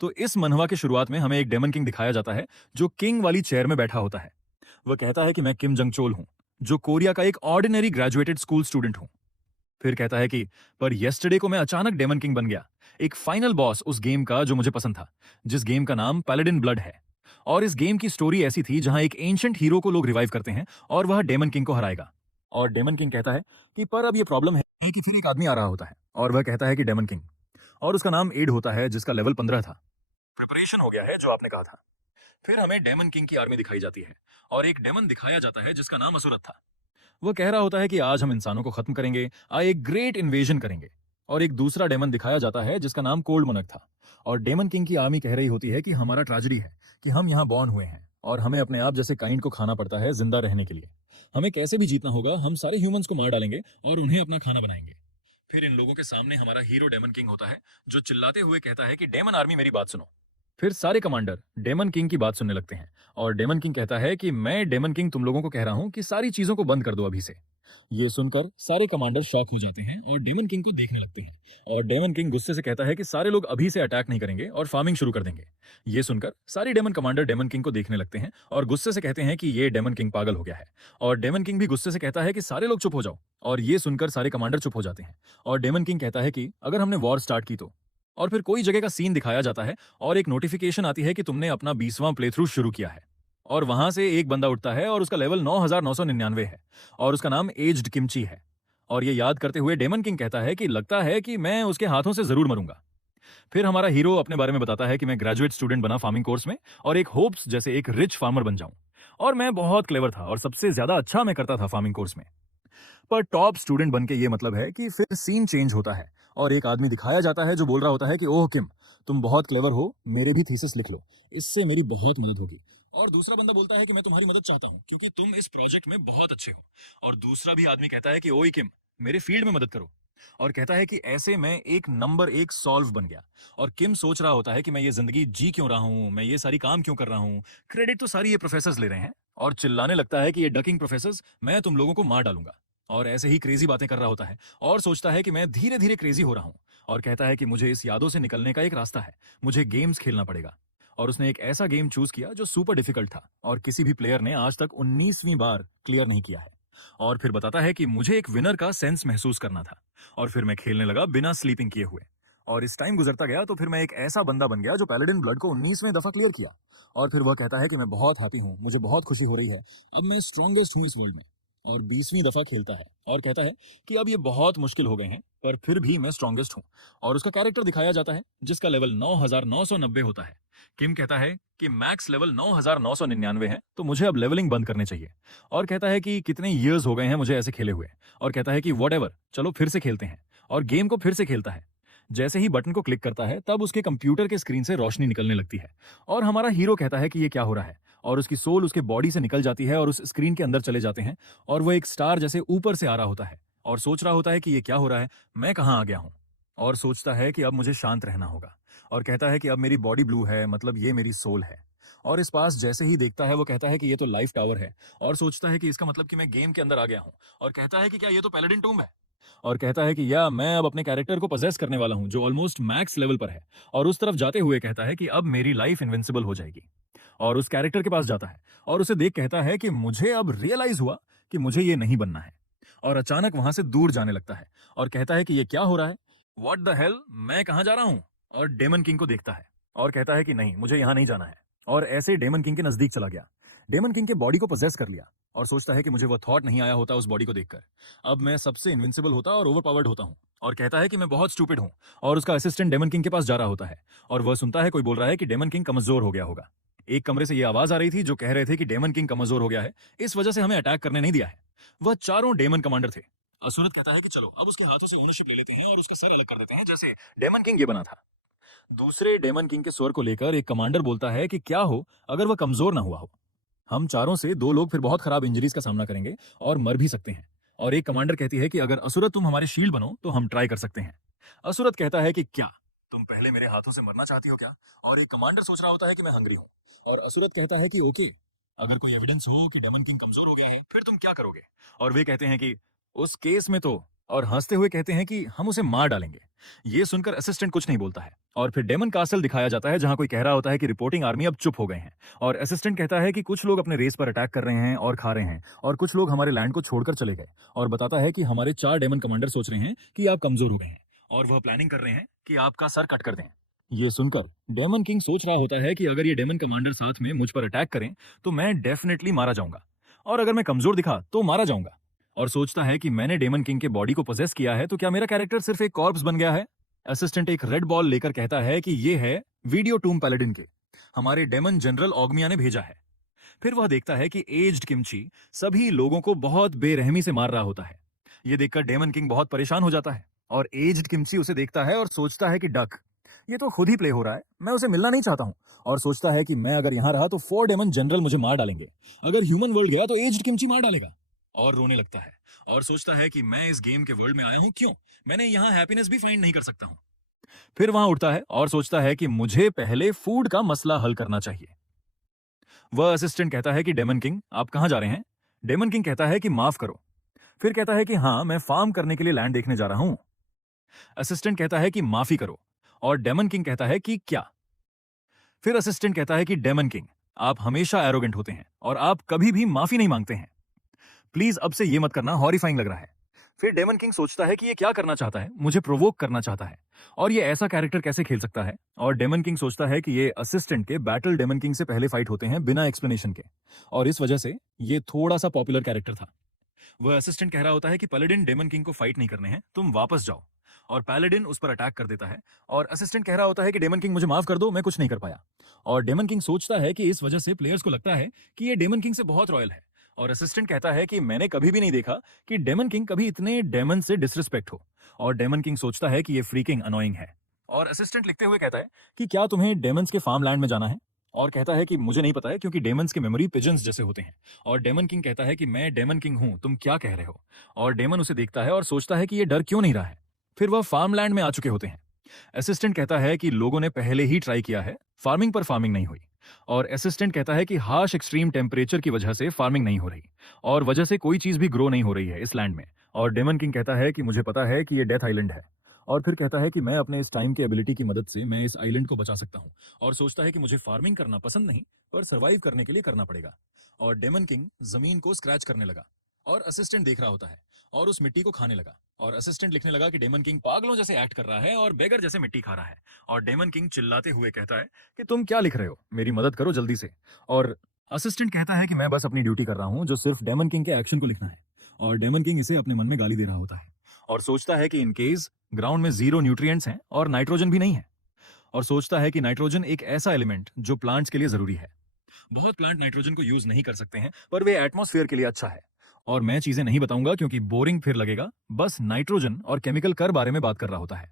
तो इस मनहवा की शुरुआत में हमें एक डेमन किंग दिखाया जाता है जो किंग वाली चेयर में बैठा होता है। वह कहता है कि मैं किम जंग चोल हूं, जो कोरिया का एक ऑर्डिनरी ग्रेजुएटेड स्कूल स्टूडेंट हूं। फिर कहता है कि पर येस्टरडे को मैं अचानक डेमन किंग बन गया, एक फाइनल बॉस उस गेम का जो मुझे पसंद था, जिस गेम का नाम पैलेडिन ब्लड है। और इस गेम की स्टोरी ऐसी थी जहां एक एंशंट हीरो को लोग रिवाइव करते हैं और वह डेमन किंग को हराएगा। और डेमन किंग कहता है कि पर अब ये प्रॉब्लम है कि फिर एक आदमी आ रहा होता है और वह कहता है कि डेमन किंग, और उसका नाम एड होता है जिसका लेवल 15 था। प्रिपरेशन हो गया है जो आपने कहा था। फिर हमें डेमन किंग की आर्मी दिखाई जाती है और एक डेमन दिखाया जाता है जिसका नाम असुरत था। वो कह रहा होता है कि आज हम इंसानों को खत्म करेंगे, एक ग्रेट इन्वेजन करेंगे। और एक दूसरा डेमन दिखाया जाता है जिसका नाम कोल्ड मनक था। और डेमन किंग की आर्मी कह रही होती है कि हमारा ट्रेजेडी है कि हम यहाँ बॉर्न हुए हैं और हमें अपने आप जैसे काइंड को खाना पड़ता है जिंदा रहने के लिए। हमें कैसे भी जीतना होगा, हम सारे ह्यूमंस को मार डालेंगे और उन्हें अपना खाना बनाएंगे। फिर इन लोगों के सामने हमारा हीरो डेमन किंग होता है, जो चिल्लाते हुए कहता है कि डेमन आर्मी मेरी बात सुनो। फिर सारे कमांडर डेमन किंग की बात सुनने लगते हैं और डेमन किंग कहता है कि मैं डेमन किंग तुम लोगों को कह रहा हूं कि सारी चीजों को बंद कर दो अभी से। ये सुनकर सारे कमांडर शॉक हो जाते हैं और डेमन किंग को देखने लगते हैं। और डेमन किंग गुस्से से कहता है कि सारे लोग अभी से अटैक नहीं करेंगे और फार्मिंग शुरू कर देंगे। ये सुनकर सारे डेमन कमांडर डेमन किंग को देखने लगते हैं और गुस्से से कहते हैं कि ये डेमन किंग पागल हो गया है। और डेमन किंग भी गुस्से से कहता है कि सारे लोग चुप हो जाओ। और ये सुनकर सारे कमांडर चुप हो जाते हैं। और डेमन किंग कहता है कि अगर हमने वॉर स्टार्ट की तो। और फिर कोई जगह का सीन दिखाया जाता है और एक नोटिफिकेशन आती है कि तुमने अपना 20वां प्लेथ्रू शुरू किया है। और वहां से एक बंदा उठता है और उसका लेवल 9999 है और उसका नाम एज्ड किमची है। और ये याद करते हुए डेमन किंग कहता है कि लगता है कि मैं उसके हाथों से जरूर मरूंगा। फिर हमारा हीरो अपने बारे में बताता है कि मैं ग्रेजुएट स्टूडेंट बना फार्मिंग कोर्स में और एक होप्स जैसे एक रिच फार्मर बन जाऊं। और मैं बहुत क्लेवर था और सबसे ज्यादा अच्छा मैं करता था फार्मिंग कोर्स में। पर टॉप स्टूडेंट बन के ये मतलब है कि फिर सीन चेंज होता है और एक आदमी दिखाया जाता है जो बोल रहा होता है कि ओह किम, तुम बहुत क्लेवर हो, मेरे भी थीसिस लिख लो, इससे मेरी बहुत मदद होगी। और दूसरा बंदा बोलता है कि मैं तुम्हारी मदद चाहता हूँ क्योंकि तुम इस प्रोजेक्ट में बहुत अच्छे हो। और दूसरा भी आदमी कहता है कि ओए किम, मेरे फील्ड में मदद करो। और कहता है कि ऐसे मैं एक नंबर एक सॉल्व बन गया। और किम सोच रहा होता है कि मैं ये जिंदगी जी क्यों रहा हूँ, मैं ये सारी काम क्यों कर रहा हूँ, क्रेडिट तो सारी ये प्रोफेसर्स ले रहे हैं। और चिल्लाने लगता है कि ये डकिंग प्रोफेसर्स, मैं तुम लोगों को मार डालूंगा। और ऐसे ही क्रेजी बातें कर रहा होता है और सोचता है कि मैं धीरे धीरे क्रेजी हो रहा हूँ। और कहता है कि मुझे इस यादों से निकलने का एक रास्ता है, मुझे गेम्स खेलना पड़ेगा। और उसने एक ऐसा गेम चूज किया जो सुपर डिफिकल्ट था और किसी भी प्लेयर ने आज तक 19वीं बार क्लियर नहीं किया है। और फिर बताता है कि मुझे एक विनर का सेंस महसूस करना था। और फिर मैं खेलने लगा बिना स्लीपिंग किए हुए। और इस टाइम गुजरता गया तो फिर मैं एक ऐसा बंदा बन गया जो पैलेडिन ब्लड को 19वें दफा क्लियर किया। और फिर वह कहता है कि मैं बहुत हैप्पी हूँ, मुझे बहुत खुशी हो रही है, अब मैं स्ट्रॉन्गेस्ट हूँ इस वर्ल्ड में। और 20वीं दफा खेलता है और कहता है कि अब ये बहुत मुश्किल हो गए हैं पर फिर भी मैं स्ट्रॉन्गेस्ट हूँ। और उसका कैरेक्टर दिखाया जाता है जिसका लेवल 9990 होता है। किम कहता है कि मैक्स लेवल 9999 है तो मुझे अब लेवलिंग बंद करने चाहिए। और कहता है कि कितने ईयर्स हो गए हैं मुझे ऐसे खेले हुए। और कहता है कि वॉट, चलो फिर से खेलते हैं। और गेम को फिर से खेलता है। जैसे ही बटन को क्लिक करता है तब उसके कंप्यूटर के स्क्रीन से रोशनी निकलने लगती है। और हमारा हीरो कहता है कि ये क्या हो रहा है। और उसकी सोल उसके बॉडी से निकल जाती है और उस स्क्रीन के अंदर चले जाते हैं। और वो एक स्टार जैसे ऊपर से आ रहा होता है और सोच रहा होता है कि ये क्या हो रहा है, मैं कहाँ आ गया हूँ। और सोचता है कि अब मुझे शांत रहना होगा। और कहता है कि अब मेरी बॉडी ब्लू है, मतलब ये मेरी सोल है। और इस पास जैसे ही देखता है वो कहता है कि ये तो लाइफ टावर है। और सोचता है कि इसका मतलब कि मैं गेम के अंदर आ गया हूँ। और कहता है कि क्या ये तो पैलेडिन टूम्ब है। और कहता है कि या मैं अब अपने कैरेक्टर को पजेस करने वाला हूं जो ऑलमोस्ट मैक्स लेवल पर है। और उस तरफ जाते हुए कहता है कि अब मेरी लाइफ इनविंसिबल हो जाएगी। और उस कैरेक्टर के पास जाता है और उसे देख कहता है कि मुझे अब रियलाइज हुआ कि मुझे ये नहीं बनना है। और अचानक वहां से दूर जाने लगता है और कहता है कि ये क्या हो रहा है, व्हाट द हेल, मैं कहां जा रहा हूं। और डेमन किंग को देखता है और कहता है कि नहीं, मुझे यहां नहीं जाना है। और ऐसे डेमन किंग के नजदीक चला गया, डेमन किंग के बॉडी को पोजेस कर लिया। और सोचता है कि मुझे वह थॉट नहीं आया होता उस बॉडी को देखकर, अब मैं सबसे इनविंसिबल होता और ओवरपावर्ड होता हूं। और कहता है कि मैं बहुत स्टूपिड हूं। और उसका असिस्टेंट डेमन किंग के पास जा रहा होता है और वह सुनता है कोई बोल रहा है कि डेमन किंग कमजोर हो गया होगा। एक कमरे से यह आवाज आ रही थी जो कह रहे थे कि डेमन किंग कमजोर हो गया है, इस वजह से हमें अटैक करने नहीं दिया है। वह चारों डेमन कमांडर थे। असुरत कहता है कि चलो अब उसके हाथों से ओनरशिप ले लेते हैं और उसका सर अलग कर देते हैं जैसे डेमन किंग ये बना था। दूसरे डेमन किंग के स्वर को लेकर एक कमांडर बोलता है कि क्या हो अगर वह कमजोर ना हुआ हो। हम चारों से दो लोग फिर बहुत खराब इंजरीज का सामना करेंगे और मर भी सकते हैं। और एक कमांडर कहती है कि अगर असुरत तुम हमारे शील्ड बनो तो हम ट्राई कर सकते हैं। असुरत कहता है कि क्या तुम पहले मेरे हाथों से मरना चाहती हो क्या। और एक कमांडर सोच रहा होता है कि मैं हंग्री हूं। और असुरत कहता है कि ओके, अगर कोई एविडेंस हो कि डेमन किंग कमजोर हो गया है फिर तुम क्या करोगे। और वे कहते हैं कि उस केस में तो और हंसते हुए कहते हैं कि हम उसे मार डालेंगे। ये सुनकर असिस्टेंट कुछ नहीं बोलता है और फिर डेमन कासल दिखाया जाता है जहां कोई कह रहा होता है कि रिपोर्टिंग आर्मी अब चुप हो गए हैं। और असिस्टेंट कहता है कि कुछ लोग अपने रेस पर अटैक कर रहे हैं और खा रहे हैं और कुछ लोग हमारे लैंड को छोड़कर चले गए। और बताता है कि हमारे 4 डेमन कमांडर सोच रहे हैं कि आप कमजोर हो गए हैं और वह प्लानिंग कर रहे हैं कि आपका सर कट कर दें। ये सुनकर डेमन किंग सोच रहा होता है कि अगर ये डेमन कमांडर साथ में मुझ पर अटैक करें तो मैं डेफिनेटली मारा जाऊंगा, और अगर मैं कमजोर दिखा तो मारा जाऊंगा। और सोचता है कि मैंने डेमन किंग के बॉडी को पोजेस किया है तो क्या मेरा कैरेक्टर सिर्फ एक कॉर्प्स बन गया है। असिस्टेंट एक रेड बॉल लेकर कहता है कि ये है वीडियो टूम पैलेडिन के, हमारे डेमन जनरल ऑग्मिया ने भेजा है। फिर वह देखता है कि एज्ड किमची सभी लोगों को बहुत बेरहमी से मार रहा होता है। ये देखकर डेमन किंग बहुत परेशान हो जाता है और एज्ड किमची उसे देखता है और सोचता है कि डक, ये तो खुद ही प्ले हो रहा है, मैं उसे मिलना नहीं चाहता हूं। और सोचता है कि मैं अगर यहां रहा तो 4 डेमन जनरल मुझे मार डालेंगे, अगर ह्यूमन वर्ल्ड गया तो एज्ड किमची मार डालेगा। और रोने लगता है और सोचता है कि मैं इस गेम के वर्ल्ड में आया हूं क्यों, मैंने यहां हैप्पीनेस भी फाइंड नहीं कर सकता हूं। फिर वहां उठता है और सोचता है कि मुझे पहले फूड का मसला हल करना चाहिए। वह असिस्टेंट कहता है कि डेमन किंग आप कहां जा रहे हैं। डेमन किंग कहता है कि माफ करो। फिर कहता है कि हाँ, मैं फार्म करने के लिए लैंड देखने जा रहा हूं। असिस्टेंट कहता है कि माफी करो और डेमन किंग कहता है कि क्या। फिर असिस्टेंट कहता है कि डेमन किंग आप हमेशा एरोगेंट होते हैं और आप कभी भी माफी नहीं मांगते हैं, प्लीज अब से ये मत करना, हॉरिफाइंग लग रहा है। फिर डेमन किंग सोचता है कि ये क्या करना चाहता है, मुझे प्रोवोक करना चाहता है और ये ऐसा कैरेक्टर कैसे खेल सकता है। और डेमन किंग सोचता है कि ये असिस्टेंट के बैटल डेमन किंग से पहले फाइट होते हैं बिना एक्सप्लेनेशन के, और इस वजह से ये थोड़ा सा पॉपुलर कैरेक्टर था। वह असिस्टेंट कह रहा होता है कि पैलेडिन डेमन किंग को फाइट नहीं करने हैं, तुम वापस जाओ। और पैलेडिन उस पर अटैक कर देता है और असिस्टेंट कह रहा होता है कि डेमन किंग मुझे माफ कर दो, मैं कुछ नहीं कर पाया। और डेमन किंग सोचता है कि इस वजह से प्लेयर्स को लगता है कि ये डेमन किंग से बहुत रॉयल है। और असिस्टेंट कहता है कि मैंने कभी भी नहीं देखा कि डेमन किंग कभी इतने डेमन से डिसरिस्पेक्ट हो। और डेमन किंग सोचता है कि ये फ्रीकिंग अनोइंग है। और असिस्टेंट लिखते हुए कहता है कि क्या तुम्हें डेमन्स के फार्म लैंड में जाना है। और कहता है कि मुझे नहीं पता है क्योंकि डेमन्स की मेमोरी पिजन्स जैसे होते हैं। और डेमन किंग कहता है कि मैं डेमन किंग हूं, तुम क्या कह रहे हो। और डेमन उसे देखता है और सोचता है कि ये डर क्यों नहीं रहा है। फिर वह फार्मलैंड में आ चुके होते हैं। असिस्टेंट कहता है कि लोगों ने पहले ही ट्राई किया है फार्मिंग, पर फार्मिंग नहीं हुई। और असिस्टेंट कहता है कि हार्श एक्सट्रीम टेम्परेचर की वजह से फार्मिंग नहीं हो रही और वजह से कोई चीज भी ग्रो नहीं हो रही है इस लैंड में। और डेमन किंग कहता है कि मुझे पता है कि ये डेथ आइलैंड है। और फिर कहता है कि मैं अपने इस टाइम के एबिलिटी की मदद से मैं इस आइलैंड को बचा सकता हूं। और सोचता है कि मुझे फार्मिंग करना पसंद नहीं, पर सर्वाइव करने के लिए करना पड़ेगा। और डेमन किंग जमीन को स्क्रैच करने लगा और असिस्टेंट देख रहा होता है और उस मिट्टी को खाने लगा। और असिस्टेंट लिखने लगा कि डेमन किंग पागलों जैसे एक्ट कर रहा है और बेगर जैसे मिट्टी खा रहा है। और डेमन किंग चिल्लाते हुए कहता है कि तुम क्या लिख रहे हो, मेरी मदद करो जल्दी से। और असिस्टेंट कहता है कि मैं बस अपनी ड्यूटी कर रहा हूं, जो सिर्फ डेमन किंग के एक्शन को लिखना है। और डेमन किंग इसे अपने मन में गाली दे रहा होता है और सोचता है कि इनकेस ग्राउंड में 0 न्यूट्रिएंट्स हैं और नाइट्रोजन भी नहीं है। और सोचता है कि नाइट्रोजन एक ऐसा एलिमेंट जो प्लांट्स के लिए जरूरी है। बहुत प्लांट नाइट्रोजन को यूज नहीं कर सकते हैं, पर वे एटमॉस्फेयर के लिए अच्छा है। और मैं चीजें नहीं बताऊंगा क्योंकि बोरिंग फिर लगेगा, बस नाइट्रोजन और केमिकल कर बारे में बात कर रहा होता है।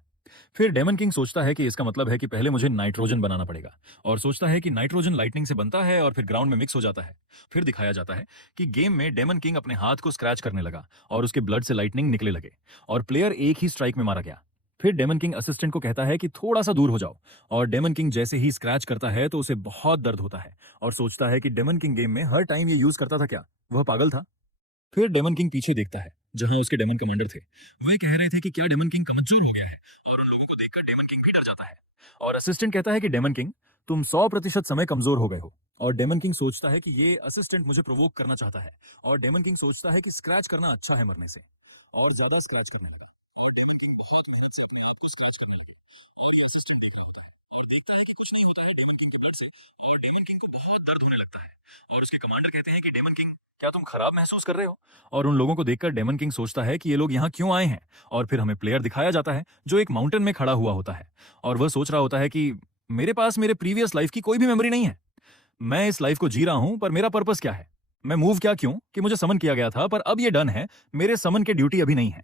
फिर डेमन किंग सोचता है कि इसका मतलब है कि पहले मुझे नाइट्रोजन बनाना पड़ेगा। और सोचता है कि नाइट्रोजन लाइटनिंग से बनता है और फिर ग्राउंड में मिक्स हो जाता है। फिर दिखाया जाता है कि गेम में डेमन किंग अपने हाथ को स्क्रैच करने लगा और उसके ब्लड से लाइटनिंग निकले लगे और प्लेयर एक ही स्ट्राइक में मारा गया। फिर डेमन किंग असिस्टेंट को कहता है कि थोड़ा सा दूर हो जाओ। और डेमन किंग जैसे ही स्क्रैच करता है तो उसे बहुत दर्द होता है और सोचता है कि डेमन किंग गेम में हर टाइम ये यूज करता था क्या, वह पागल था। फिर डेमन किंग पीछे देखता है जहां उसके डेमन कमांडर थे। वह कह रहे थे कि क्या डेमन किंग कमजोर हो गया है, और उन लोगों को देखकर डेमन किंग भी डर जाता है। और असिस्टेंट कहता है कि डेमन किंग तुम 100% समय कमजोर हो गए हो। और डेमन किंग सोचता है कि ये असिस्टेंट मुझे प्रोवोक करना चाहता है। और डेमन किंग सोचता है कि स्क्रैच करना अच्छा है मरने से, और ज्यादा स्क्रैच करने लगा। और डेमन किंग बहुत मेहनत से अपने आप को स्क्रैच करने लगा। और ये असिस्टेंट देख रहा होता है और देखता है कि कुछ नहीं होता है डेमन किंग के ब्लड से। और डेमन किंग को बहुत दर्द होने लगता है। और उसके कमांडर कहते हैं कि डेमन किंग क्या तुम खराब महसूस कर रहे हो। और उन लोगों को देखकर डेमन किंग सोचता है कि ये लोग यहाँ क्यों आए हैं। और फिर हमें प्लेयर दिखाया जाता है जो एक माउंटेन में खड़ा हुआ होता है और वह सोच रहा होता है कि मेरे पास मेरे प्रीवियस लाइफ की कोई भी मेमोरी नहीं है, मैं इस लाइफ को जी रहा हूं, पर मेरा पर्पस क्या है, मैं मूव क्या क्यों कि मुझे समन किया गया था पर अब ये डन है, मेरे समन के ड्यूटी अभी नहीं है,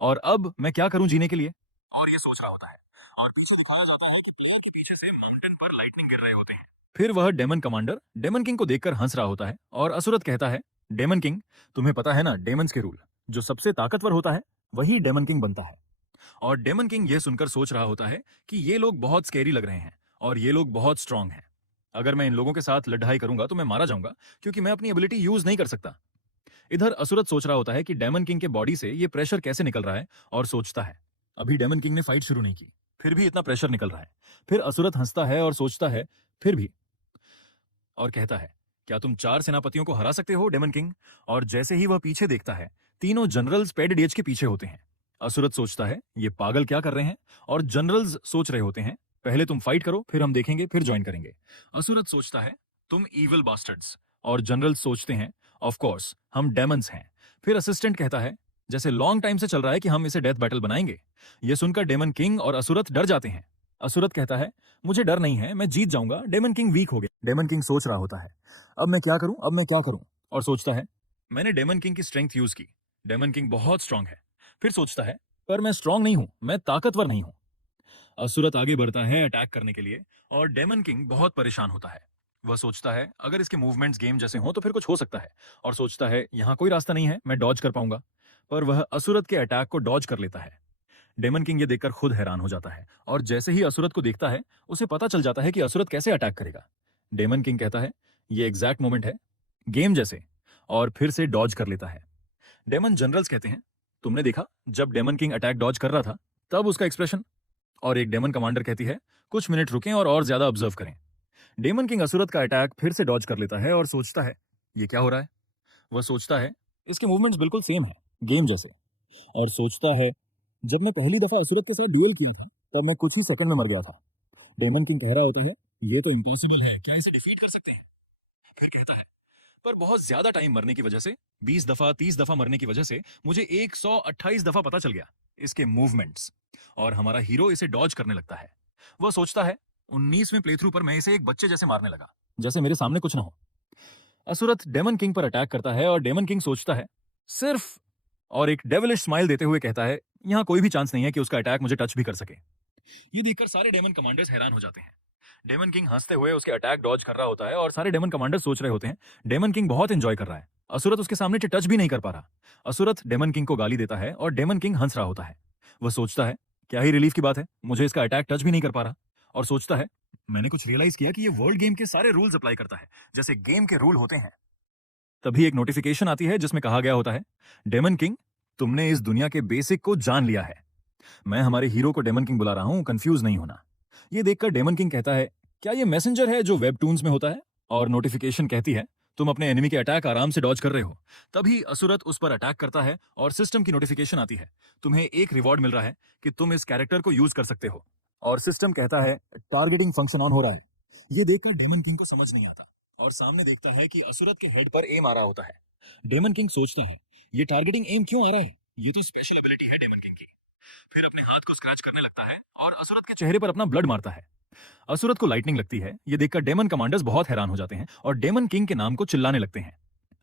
और अब मैं क्या करूं जीने के लिए। और ये सोच रहा होता है और पीछे दिखाया जाता है कि प्लेयर के पीछे से माउंटेन पर लाइटनिंग गिर रहे होते हैं। फिर वह डेमन कमांडर डेमन किंग को देखकर हंस रहा होता है और असुरत कहता है, डेमन किंग तुम्हें पता है ना डेमन्स के रूल, जो सबसे ताकतवर होता है वही डेमन किंग बनता है। और डेमन किंग ये सुनकर सोच रहा होता है कि ये लोग बहुत स्कैरी लग रहे हैं और ये लोग बहुत स्ट्रांग हैं। अगर मैं इन लोगों के साथ लड़ाई करूंगा तो मैं मारा जाऊंगा क्योंकि मैं अपनी एबिलिटी यूज नहीं कर सकता। इधर असुरत सोच रहा होता है कि डेमन किंग के बॉडी से ये प्रेशर कैसे निकल रहा है और सोचता है अभी डेमन किंग ने फाइट शुरू नहीं की, फिर भी इतना प्रेशर निकल रहा है। फिर असुरत हंसता है और सोचता है फिर भी, और कहता है क्या तुम 4 सेनापतियों को हरा सकते हो डेमन किंग? और जैसे ही वह पीछे देखता है तीनों जनरल्स पेड के पीछे होते हैं। असुरत सोचता है ये पागल क्या कर रहे हैं, और जनरल्स सोच रहे होते हैं पहले तुम फाइट करो फिर हम देखेंगे फिर ज्वाइन करेंगे। असुरत सोचता है तुम इविल बास्टर्ड्स, और जनरल्स सोचते हैं ऑफ कोर्स हम डेमंस हैं। फिर असिस्टेंट कहता है जैसे लॉन्ग टाइम से चल रहा है कि हम इसे डेथ बैटल बनाएंगे। यह सुनकर डेमन किंग और असुरत डर जाते हैं। असुरत कहता है मुझे डर नहीं है, मैं जीत जाऊंगा। डेमन किंग वीक हो गया। डेमन किंग सोच रहा होता है अब मैं क्या करूं, अब मैं क्या करूं, और सोचता है मैंने डेमन किंग की स्ट्रेंथ यूज की, डेमन किंग बहुत स्ट्रांग है। फिर सोचता है पर मैं स्ट्रांग नहीं हूं, मैं ताकतवर नहीं हूं। असुरत आगे बढ़ता है अटैक करने के लिए, और डेमन किंग बहुत परेशान होता है। वह सोचता है अगर इसके मूवमेंट्स गेम जैसे हों तो फिर कुछ हो सकता है, और सोचता है यहां कोई रास्ता नहीं है, मैं डॉज कर पाऊंगा। पर वह असुरत के अटैक को डॉज कर लेता है। डेमन किंग ये देखकर खुद हैरान हो जाता है, और जैसे ही असुरत को देखता है उसे पता चल जाता है कि असुरत कैसे अटैक करेगा। डेमन किंग कहता है ये एग्जैक्ट मोमेंट है गेम जैसे, और फिर से डॉज कर लेता है। डेमन जनरल्स कहते हैं तुमने देखा जब डेमन किंग अटैक डॉज कर रहा था तब उसका एक्सप्रेशन। और एक डेमन कमांडर कहती है कुछ मिनट रुकें और ज्यादा ऑब्जर्व करें। डेमन किंग असुरत का अटैक फिर से डॉज कर लेता है और सोचता है ये क्या हो रहा है। वह सोचता है इसके मूवमेंट्स बिल्कुल सेम है गेम जैसे, और सोचता है जब मैं पहली दफा असुरत के साथ ड्यूएल किया था तब मैं कुछ ही सेकंड में मर गया था। डेमन किंग कह रहा होता है ये तो इम्पॉसिबल है, क्या इसे डिफीट कर सकते हैं? फिर कहता है पर बहुत ज्यादा टाइम मरने की वजह से, 20 दफा 30 दफा मरने की वजह से मुझे 128 दफा पता चल गया इसके मूवमेंट्स, और हमारा हीरो इसे डॉज करने लगता है। वह सोचता है 19वें प्लेथ्रू पर मैं इसे एक बच्चे जैसे मारने लगा, जैसे मेरे सामने कुछ ना हो। असुरत डेमन किंग पर अटैक करता है और डेमन किंग सोचता है सिर्फ, और एक डेविलिश स्माइल देते हुए कहता है यहां कोई भी चांस नहीं है कि उसका अटैक मुझे टच भी कर सके। ये देखकर सारे डेमन कमांडर्स हैरान हो जाते हैं। डेमन किंग हंसते हुए उसके अटैक डॉज कर रहा होता है, और सारे डेमन कमांडर्स सोच रहे होते हैं डेमन किंग बहुत एंजॉय कर रहा है, असुरत उसके सामने टच भी नहीं कर पा रहा। असुरत डेमन किंग को गाली देता है और डेमन किंग हंस रहा होता है। वह सोचता है क्या ही रिलीफ की बात है, मुझे इसका अटैक टच भी नहीं कर पा रहा। और सोचता है मैंने कुछ रियलाइज किया कि ये वर्ल्ड गेम के सारे रूल्स अप्लाई करता है जैसे गेम के रूल होते हैं। तभी एक नोटिफिकेशन आती है जिसमें कहा गया होता है डेमन किंग तुमने इस दुनिया के बेसिक को जान लिया है। मैं हमारे हीरो को डेमन किंग बुला रहा हूं, कंफ्यूज नहीं होना। ये देखकर डेमन किंग कहता है क्या ये मैसेंजर है जो वेबटून्स में होता है? और नोटिफिकेशन कहती है तुम अपने एनिमी के अटैक आराम से डॉज कर रहे हो। तभी असुरत उस पर अटैक करता है और सिस्टम की नोटिफिकेशन आती है तुम्हें एक रिवॉर्ड मिल रहा है कि तुम इस कैरेक्टर को यूज कर सकते हो। और सिस्टम कहता है टारगेटिंग फंक्शन ऑन हो रहा है। ये देखकर डेमन किंग को समझ नहीं आता, और सामने देखता है कि असुरत के हेड पर एम आ रहा होता है। डेमन किंग सोचता है ये टारगेटिंग एम क्यों आ रहा है, ये तो स्पेशल एबिलिटी है डेमन किंग की। फिर अपने हाथ को स्क्रैच करने लगता है और असुरत के चेहरे पर अपना ब्लड मारता है। असुरत को लाइटनिंग लगती है। ये देखकर डेमन कमांडर्स बहुत हैरान हो जाते हैं और डेमन किंग के नाम को चिल्लाने लगते हैं।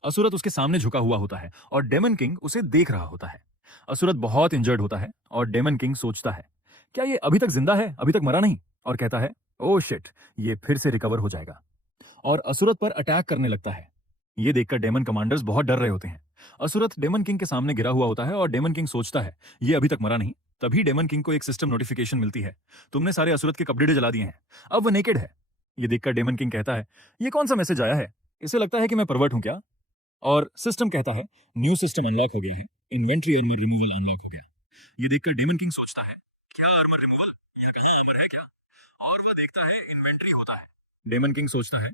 असुरत उसके सामने झुका हुआ होता है और डेमन किंग उसे देख रहा होता है। असुरत बहुत इंजर्ड होता है और डेमन किंग सोचता है क्या ये अभी तक जिंदा है, अभी तक मरा नहीं, और कहता है ओह शिट, ये फिर से रिकवर हो जाएगा, और असुरत पर अटैक करने लगता है। ये देखकर डेमन कमांडर्स बहुत डर रहे होते हैं। असुरत डेमन किंग के सामने गिरा हुआ होता है और डेमन किंग सोचता है ये अभी तक मरा नहीं। तभी डेमन किंग को एक सिस्टम नोटिफिकेशन मिलती है तुमने सारे असुरत के कपड़े जला दिए हैं, अब वो नेकेड है। ये देखकर डेमन किंग कहता है ये कौन सा मैसेज आया है, इसे लगता है कि मैं परवर्ट हूं क्या? और सिस्टम कहता है न्यू सिस्टम अनलॉक हो गया है, इन्वेंट्री आर्मर रिमूवल अनलॉक हो गया। ये देखकर डेमन किंग सोचता है क्या आर्मर रिमूवल, या कहीं आर्मर है क्या? और वह देखता है इन्वेंट्री होता है। डेमन किंग सोचता है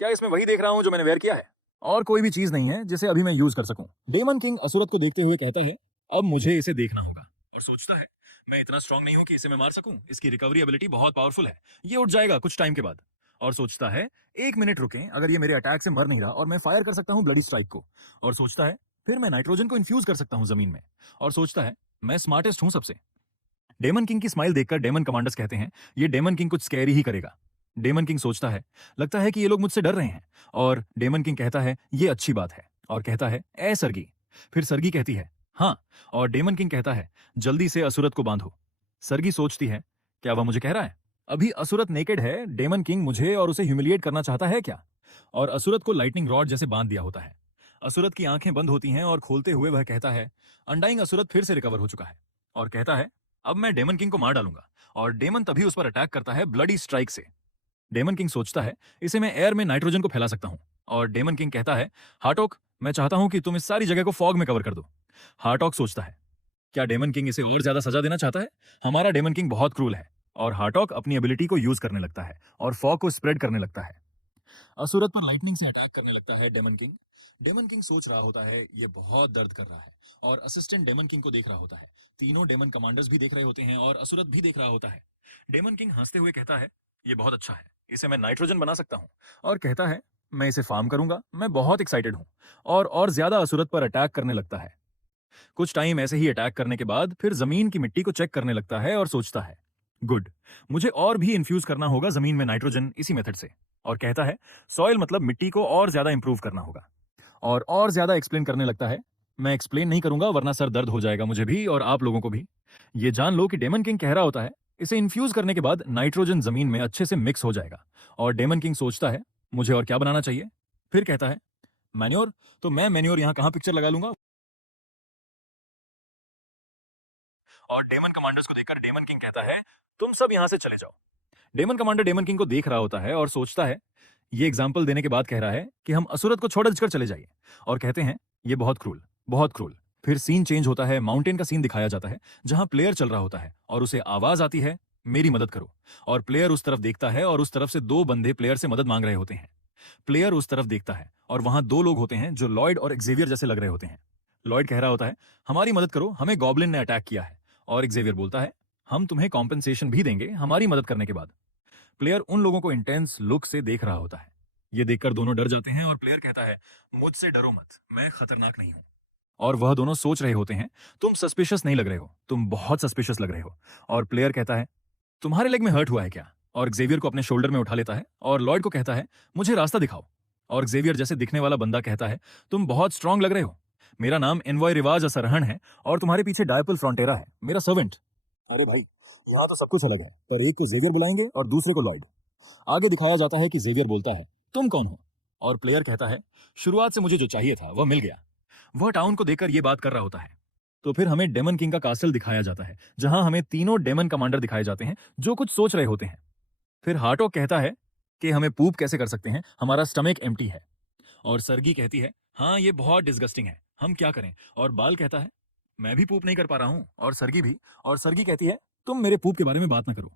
क्या इसमें वही देख रहा हूं जो मैंने वेयर किया है, और कोई भी चीज नहीं है जिसे अभी मैं यूज कर सकूं। डेमन किंग असुरत को देखते हुए कहता है अब मुझे इसे देखना होगा, और सोचता है मैं इतना स्ट्रांग नहीं हूं कि इसे मैं मार सकूं, इसकी रिकवरी एबिलिटी बहुत पावरफुल है, ये उठ जाएगा कुछ टाइम के बाद। और सोचता है 1 मिनट रुकें, अगर ये मेरे अटैक से मर नहीं रहा और मैं फायर कर सकता हूं ब्लडी स्ट्राइक को। और सोचता है फिर मैं नाइट्रोजन को इन्फ्यूज कर सकता हूं जमीन में। और सोचता है मैं स्मार्टेस्ट हूं सबसे। डेमन किंग की स्माइल देखकर डेमन कमांडर्स कहते हैं ये डेमन किंग कुछ स्कैरी ही करेगा। डेमन किंग सोचता है लगता है कि ये लोग मुझसे डर रहे हैं, और डेमन किंग कहता है ये अच्छी बात है, और कहता है ए सरगी। फिर सरगी कहती है हाँ, और डेमन किंग कहता है जल्दी से असुरत को बांधो। सरगी सोचती है क्या वह मुझे कह रहा है अभी असुरत नेकेड है, डेमन किंग मुझे और उसे ह्यूमिलिएट करना चाहता है क्या? और असुरत को लाइटनिंग रॉड जैसे बांध दिया होता है। असुरत की आंखें बंद होती हैं और खोलते हुए वह कहता है अंडाइंग असुरत फिर से रिकवर हो चुका है, और कहता है अब मैं डेमन किंग को मार डालूंगा। और डेमन तभी उस पर अटैक करता है ब्लडी स्ट्राइक से। डेमन किंग सोचता है इसे मैं एयर में नाइट्रोजन को फैला सकता हूं, और डेमन किंग कहता है हार्टोक मैं चाहता हूं कि तुम इस सारी जगह को फॉग में कवर कर दो। हार्टॉक सोचता है, क्या डेमन किंग इसे और ज्यादा सजा देना चाहता है? हमारा डेमन किंग बहुत क्रूल है। और हार्टॉक अपनी एबिलिटी को यूज करने लगता है और फॉग को स्प्रेड करने लगता है। असुरत पर लाइटनिंग से अटैक करने लगता है डेमन किंग। डेमन किंग सोच रहा होता है ये बहुत दर्द कर रहा है, और असिस्टेंट डेमन किंग को देख रहा होता है। तीनों डेमन कमांडर्स भी देख रहे होते हैं और असुरत भी देख रहा होता है। डेमन किंग हंसते हुए कहता है, ये बहुत अच्छा है, इसे मैं नाइट्रोजन बना सकता हूँ। और कहता है, मैं इसे फार्म करूंगा, मैं बहुत एक्साइटेड हूँ। और ज्यादा असुरत पर अटैक करने लगता है। कुछ टाइम ऐसे ही अटैक करने के बाद फिर जमीन की मिट्टी को चेक करने लगता है और सोचता है, गुड, मुझे और भी इन्फ्यूज करना होगा जमीन में नाइट्रोजन इसी मेथड से। और कहता है, सॉइल मतलब मिट्टी को और ज्यादा इंप्रूव करना होगा। और ज्यादा एक्सप्लेन करने लगता है। मैं एक्सप्लेन नहीं करूंगा वरना सर दर्द हो जाएगा मुझे भी और आप लोगों को भी। ये जान लो कि डेमन किंग कह रहा होता है, इसे इन्फ्यूज करने के बाद नाइट्रोजन जमीन में अच्छे से मिक्स हो जाएगा। और डेमन किंग सोचता है, मुझे और क्या बनाना चाहिए? फिर कहता है, मैन्योर। तो मैं मैन्योर यहाँ कहाँ पिक्चर लगा लूंगा? और डेमन कमांडर्स को देखकर डेमन किंग कहता है, तुम सब यहां से चले जाओ। डेमन कमांडर डेमन किंग को देख रहा होता है और सोचता है, ये एग्जाम्पल देने के बाद कह रहा है कि हम असुरत को छोड़कर चले जाइए। और कहते हैं, ये बहुत क्रूल, बहुत क्रूल। फिर सीन चेंज होता है, माउंटेन का सीन दिखाया जाता है जहां प्लेयर चल रहा होता है और उसे आवाज आती है, मेरी मदद करो। और प्लेयर उस तरफ देखता है और उस तरफ से दो बंदे प्लेयर से मदद मांग रहे होते हैं। प्लेयर उस तरफ देखता है और वहां दो लोग होते हैं जो लॉयड और एक्जेवियर जैसे लग रहे होते हैं। लॉयड कह रहा होता है, हमारी मदद करो, हमें गॉब्लिन ने अटैक किया है। और एक्जेवियर बोलता है, हम तुम्हें कॉम्पेंसेशन भी देंगे हमारी मदद करने के बाद। प्लेयर उन लोगों को इंटेंस लुक से देख रहा होता है। ये देखकर दोनों डर जाते हैं और प्लेयर कहता है, मुझसे डरो मत, मैं खतरनाक नहीं हूं। और वह दोनों सोच रहे होते हैं, तुम सस्पिशियस नहीं लग रहे हो, तुम बहुत सस्पिशियस लग रहे हो। और प्लेयर कहता है, तुम्हारे लेग में हर्ट हुआ है क्या? और जेवियर को अपने शोल्डर में उठा लेता है और लॉयड को कहता है, मुझे रास्ता दिखाओ। और जेवियर जैसे दिखने वाला बंदा कहता है, तुम बहुत स्ट्रांग लग रहे हो। मेरा नाम एनवॉय रिवाज असरहन है और तुम्हारे पीछे डायपल फ्रंटेरा है, मेरा सर्वेंट। अरे भाई, यहाँ तो सब कुछ अलग है, पर एक को जेवियर बुलाएंगे और दूसरे को लॉयड। आगे दिखाया जाता है कि जेवियर बोलता है, तुम कौन हो? और प्लेयर कहता है, शुरुआत से मुझे जो चाहिए था वह मिल गया। वह टाउन को देखकर यह बात कर रहा होता है। तो फिर हमें डेमन किंग का कास्टल दिखाया जाता है जहां हमें तीनों डेमन कमांडर दिखाए जाते हैं जो कुछ सोच रहे होते हैं। फिर हार्टॉक कहता है कि हमें पूप कैसे कर सकते हैं, हमारा स्टमक एम्प्टी है। और सरगी कहती है, हाँ ये बहुत डिस्गस्टिंग है, हम क्या करें? और बाल कहता है, मैं भी पूप नहीं कर पा रहा हूं, और सरगी भी। और सरगी कहती है, तुम मेरे पूप के बारे में बात ना करो।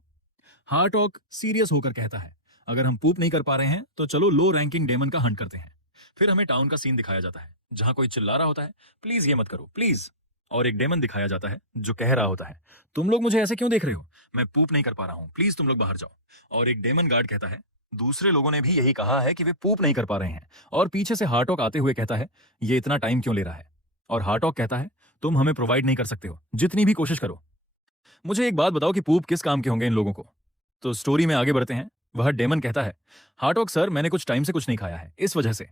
हार्टॉक सीरियस होकर कहता है, अगर हम पूप नहीं कर पा रहे हैं तो चलो लो रैंकिंग डेमन का हंट करते हैं। फिर हमें टाउन का सीन दिखाया जाता है जहां कोई चिल्ला रहा होता है, प्लीज ये मत करो प्लीज। और एक डेमन दिखाया जाता है जो कह रहा होता है, तुम लोग मुझे ऐसे क्यों देख रहे हो, मैं पूप नहीं कर पा रहा हूं, प्लीज तुम लोग बाहर जाओ। और एक डेमन गार्ड कहता है, दूसरे लोगों ने भी यही कहा है कि वे पूप नहीं कर पा रहे हैं। और पीछे से हार्टॉक आते हुए कहता है, ये इतना टाइम क्यों ले रहा है? और हार्टॉक कहता है, तुम हमें प्रोवाइड नहीं कर सकते हो जितनी भी कोशिश करो। मुझे एक बात बताओ कि पूप किस काम के होंगे इन लोगों को? तो स्टोरी में आगे बढ़ते हैं। वह डेमन कहता है, हार्टॉक सर, मैंने कुछ टाइम से कुछ नहीं खाया है, इस वजह से।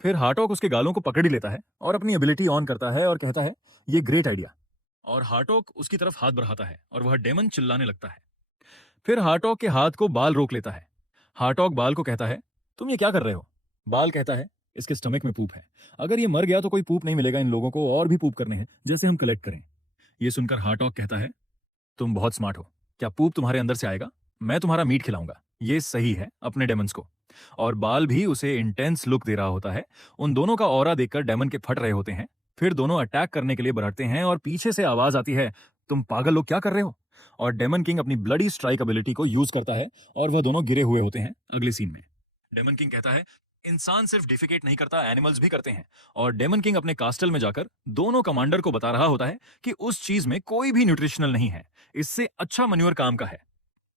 फिर हार्टॉक उसके गालों को पकड़ ही लेता है और अपनी एबिलिटी ऑन करता है और कहता है, ये ग्रेट आइडिया। और हार्टॉक उसकी तरफ हाथ बढ़ाता है और वह डेमन चिल्लाने लगता है। फिर हार्टॉक के हाथ को बाल रोक लेता है। हार्टॉक बाल को कहता है, तुम ये क्या कर रहे हो? बाल कहता है, इसके स्टमक में पूप है, अगर ये मर गया तो कोई पूप नहीं मिलेगा इन लोगों को, और भी पूप करने हैं जैसे हम कलेक्ट करें। ये सुनकर हार्टॉक कहता है, तुम बहुत स्मार्ट हो, क्या पूप तुम्हारे अंदर से आएगा? मैं तुम्हारा मीट खिलाऊंगा। ये सही है अपने डेमन्स को। और बाल भी उसे इंटेंस लुक दे रहा होता है। उन दोनों का ऑरा देखकर डेमन के फट रहे होते हैं। फिर दोनों अटैक करने के लिए बढ़ते हैं और पीछे से आवाज आती है, तुम पागल लोग क्या कर रहे हो? और डेमन किंग अपनी ब्लडी स्ट्राइक एबिलिटी को यूज करता है और वह दोनों गिरे हुए होते हैं अगले सीन में। डेमन किंग कहता है, इंसान सिर्फ डिफिकेट नहीं करता, एनिमल्स भी करते हैं। और डेमन किंग अपने कास्टल में जाकर दोनों कमांडर को बता रहा होता है कि उस चीज में कोई भी न्यूट्रिशनल नहीं है, इससे अच्छा मन्योर काम का है।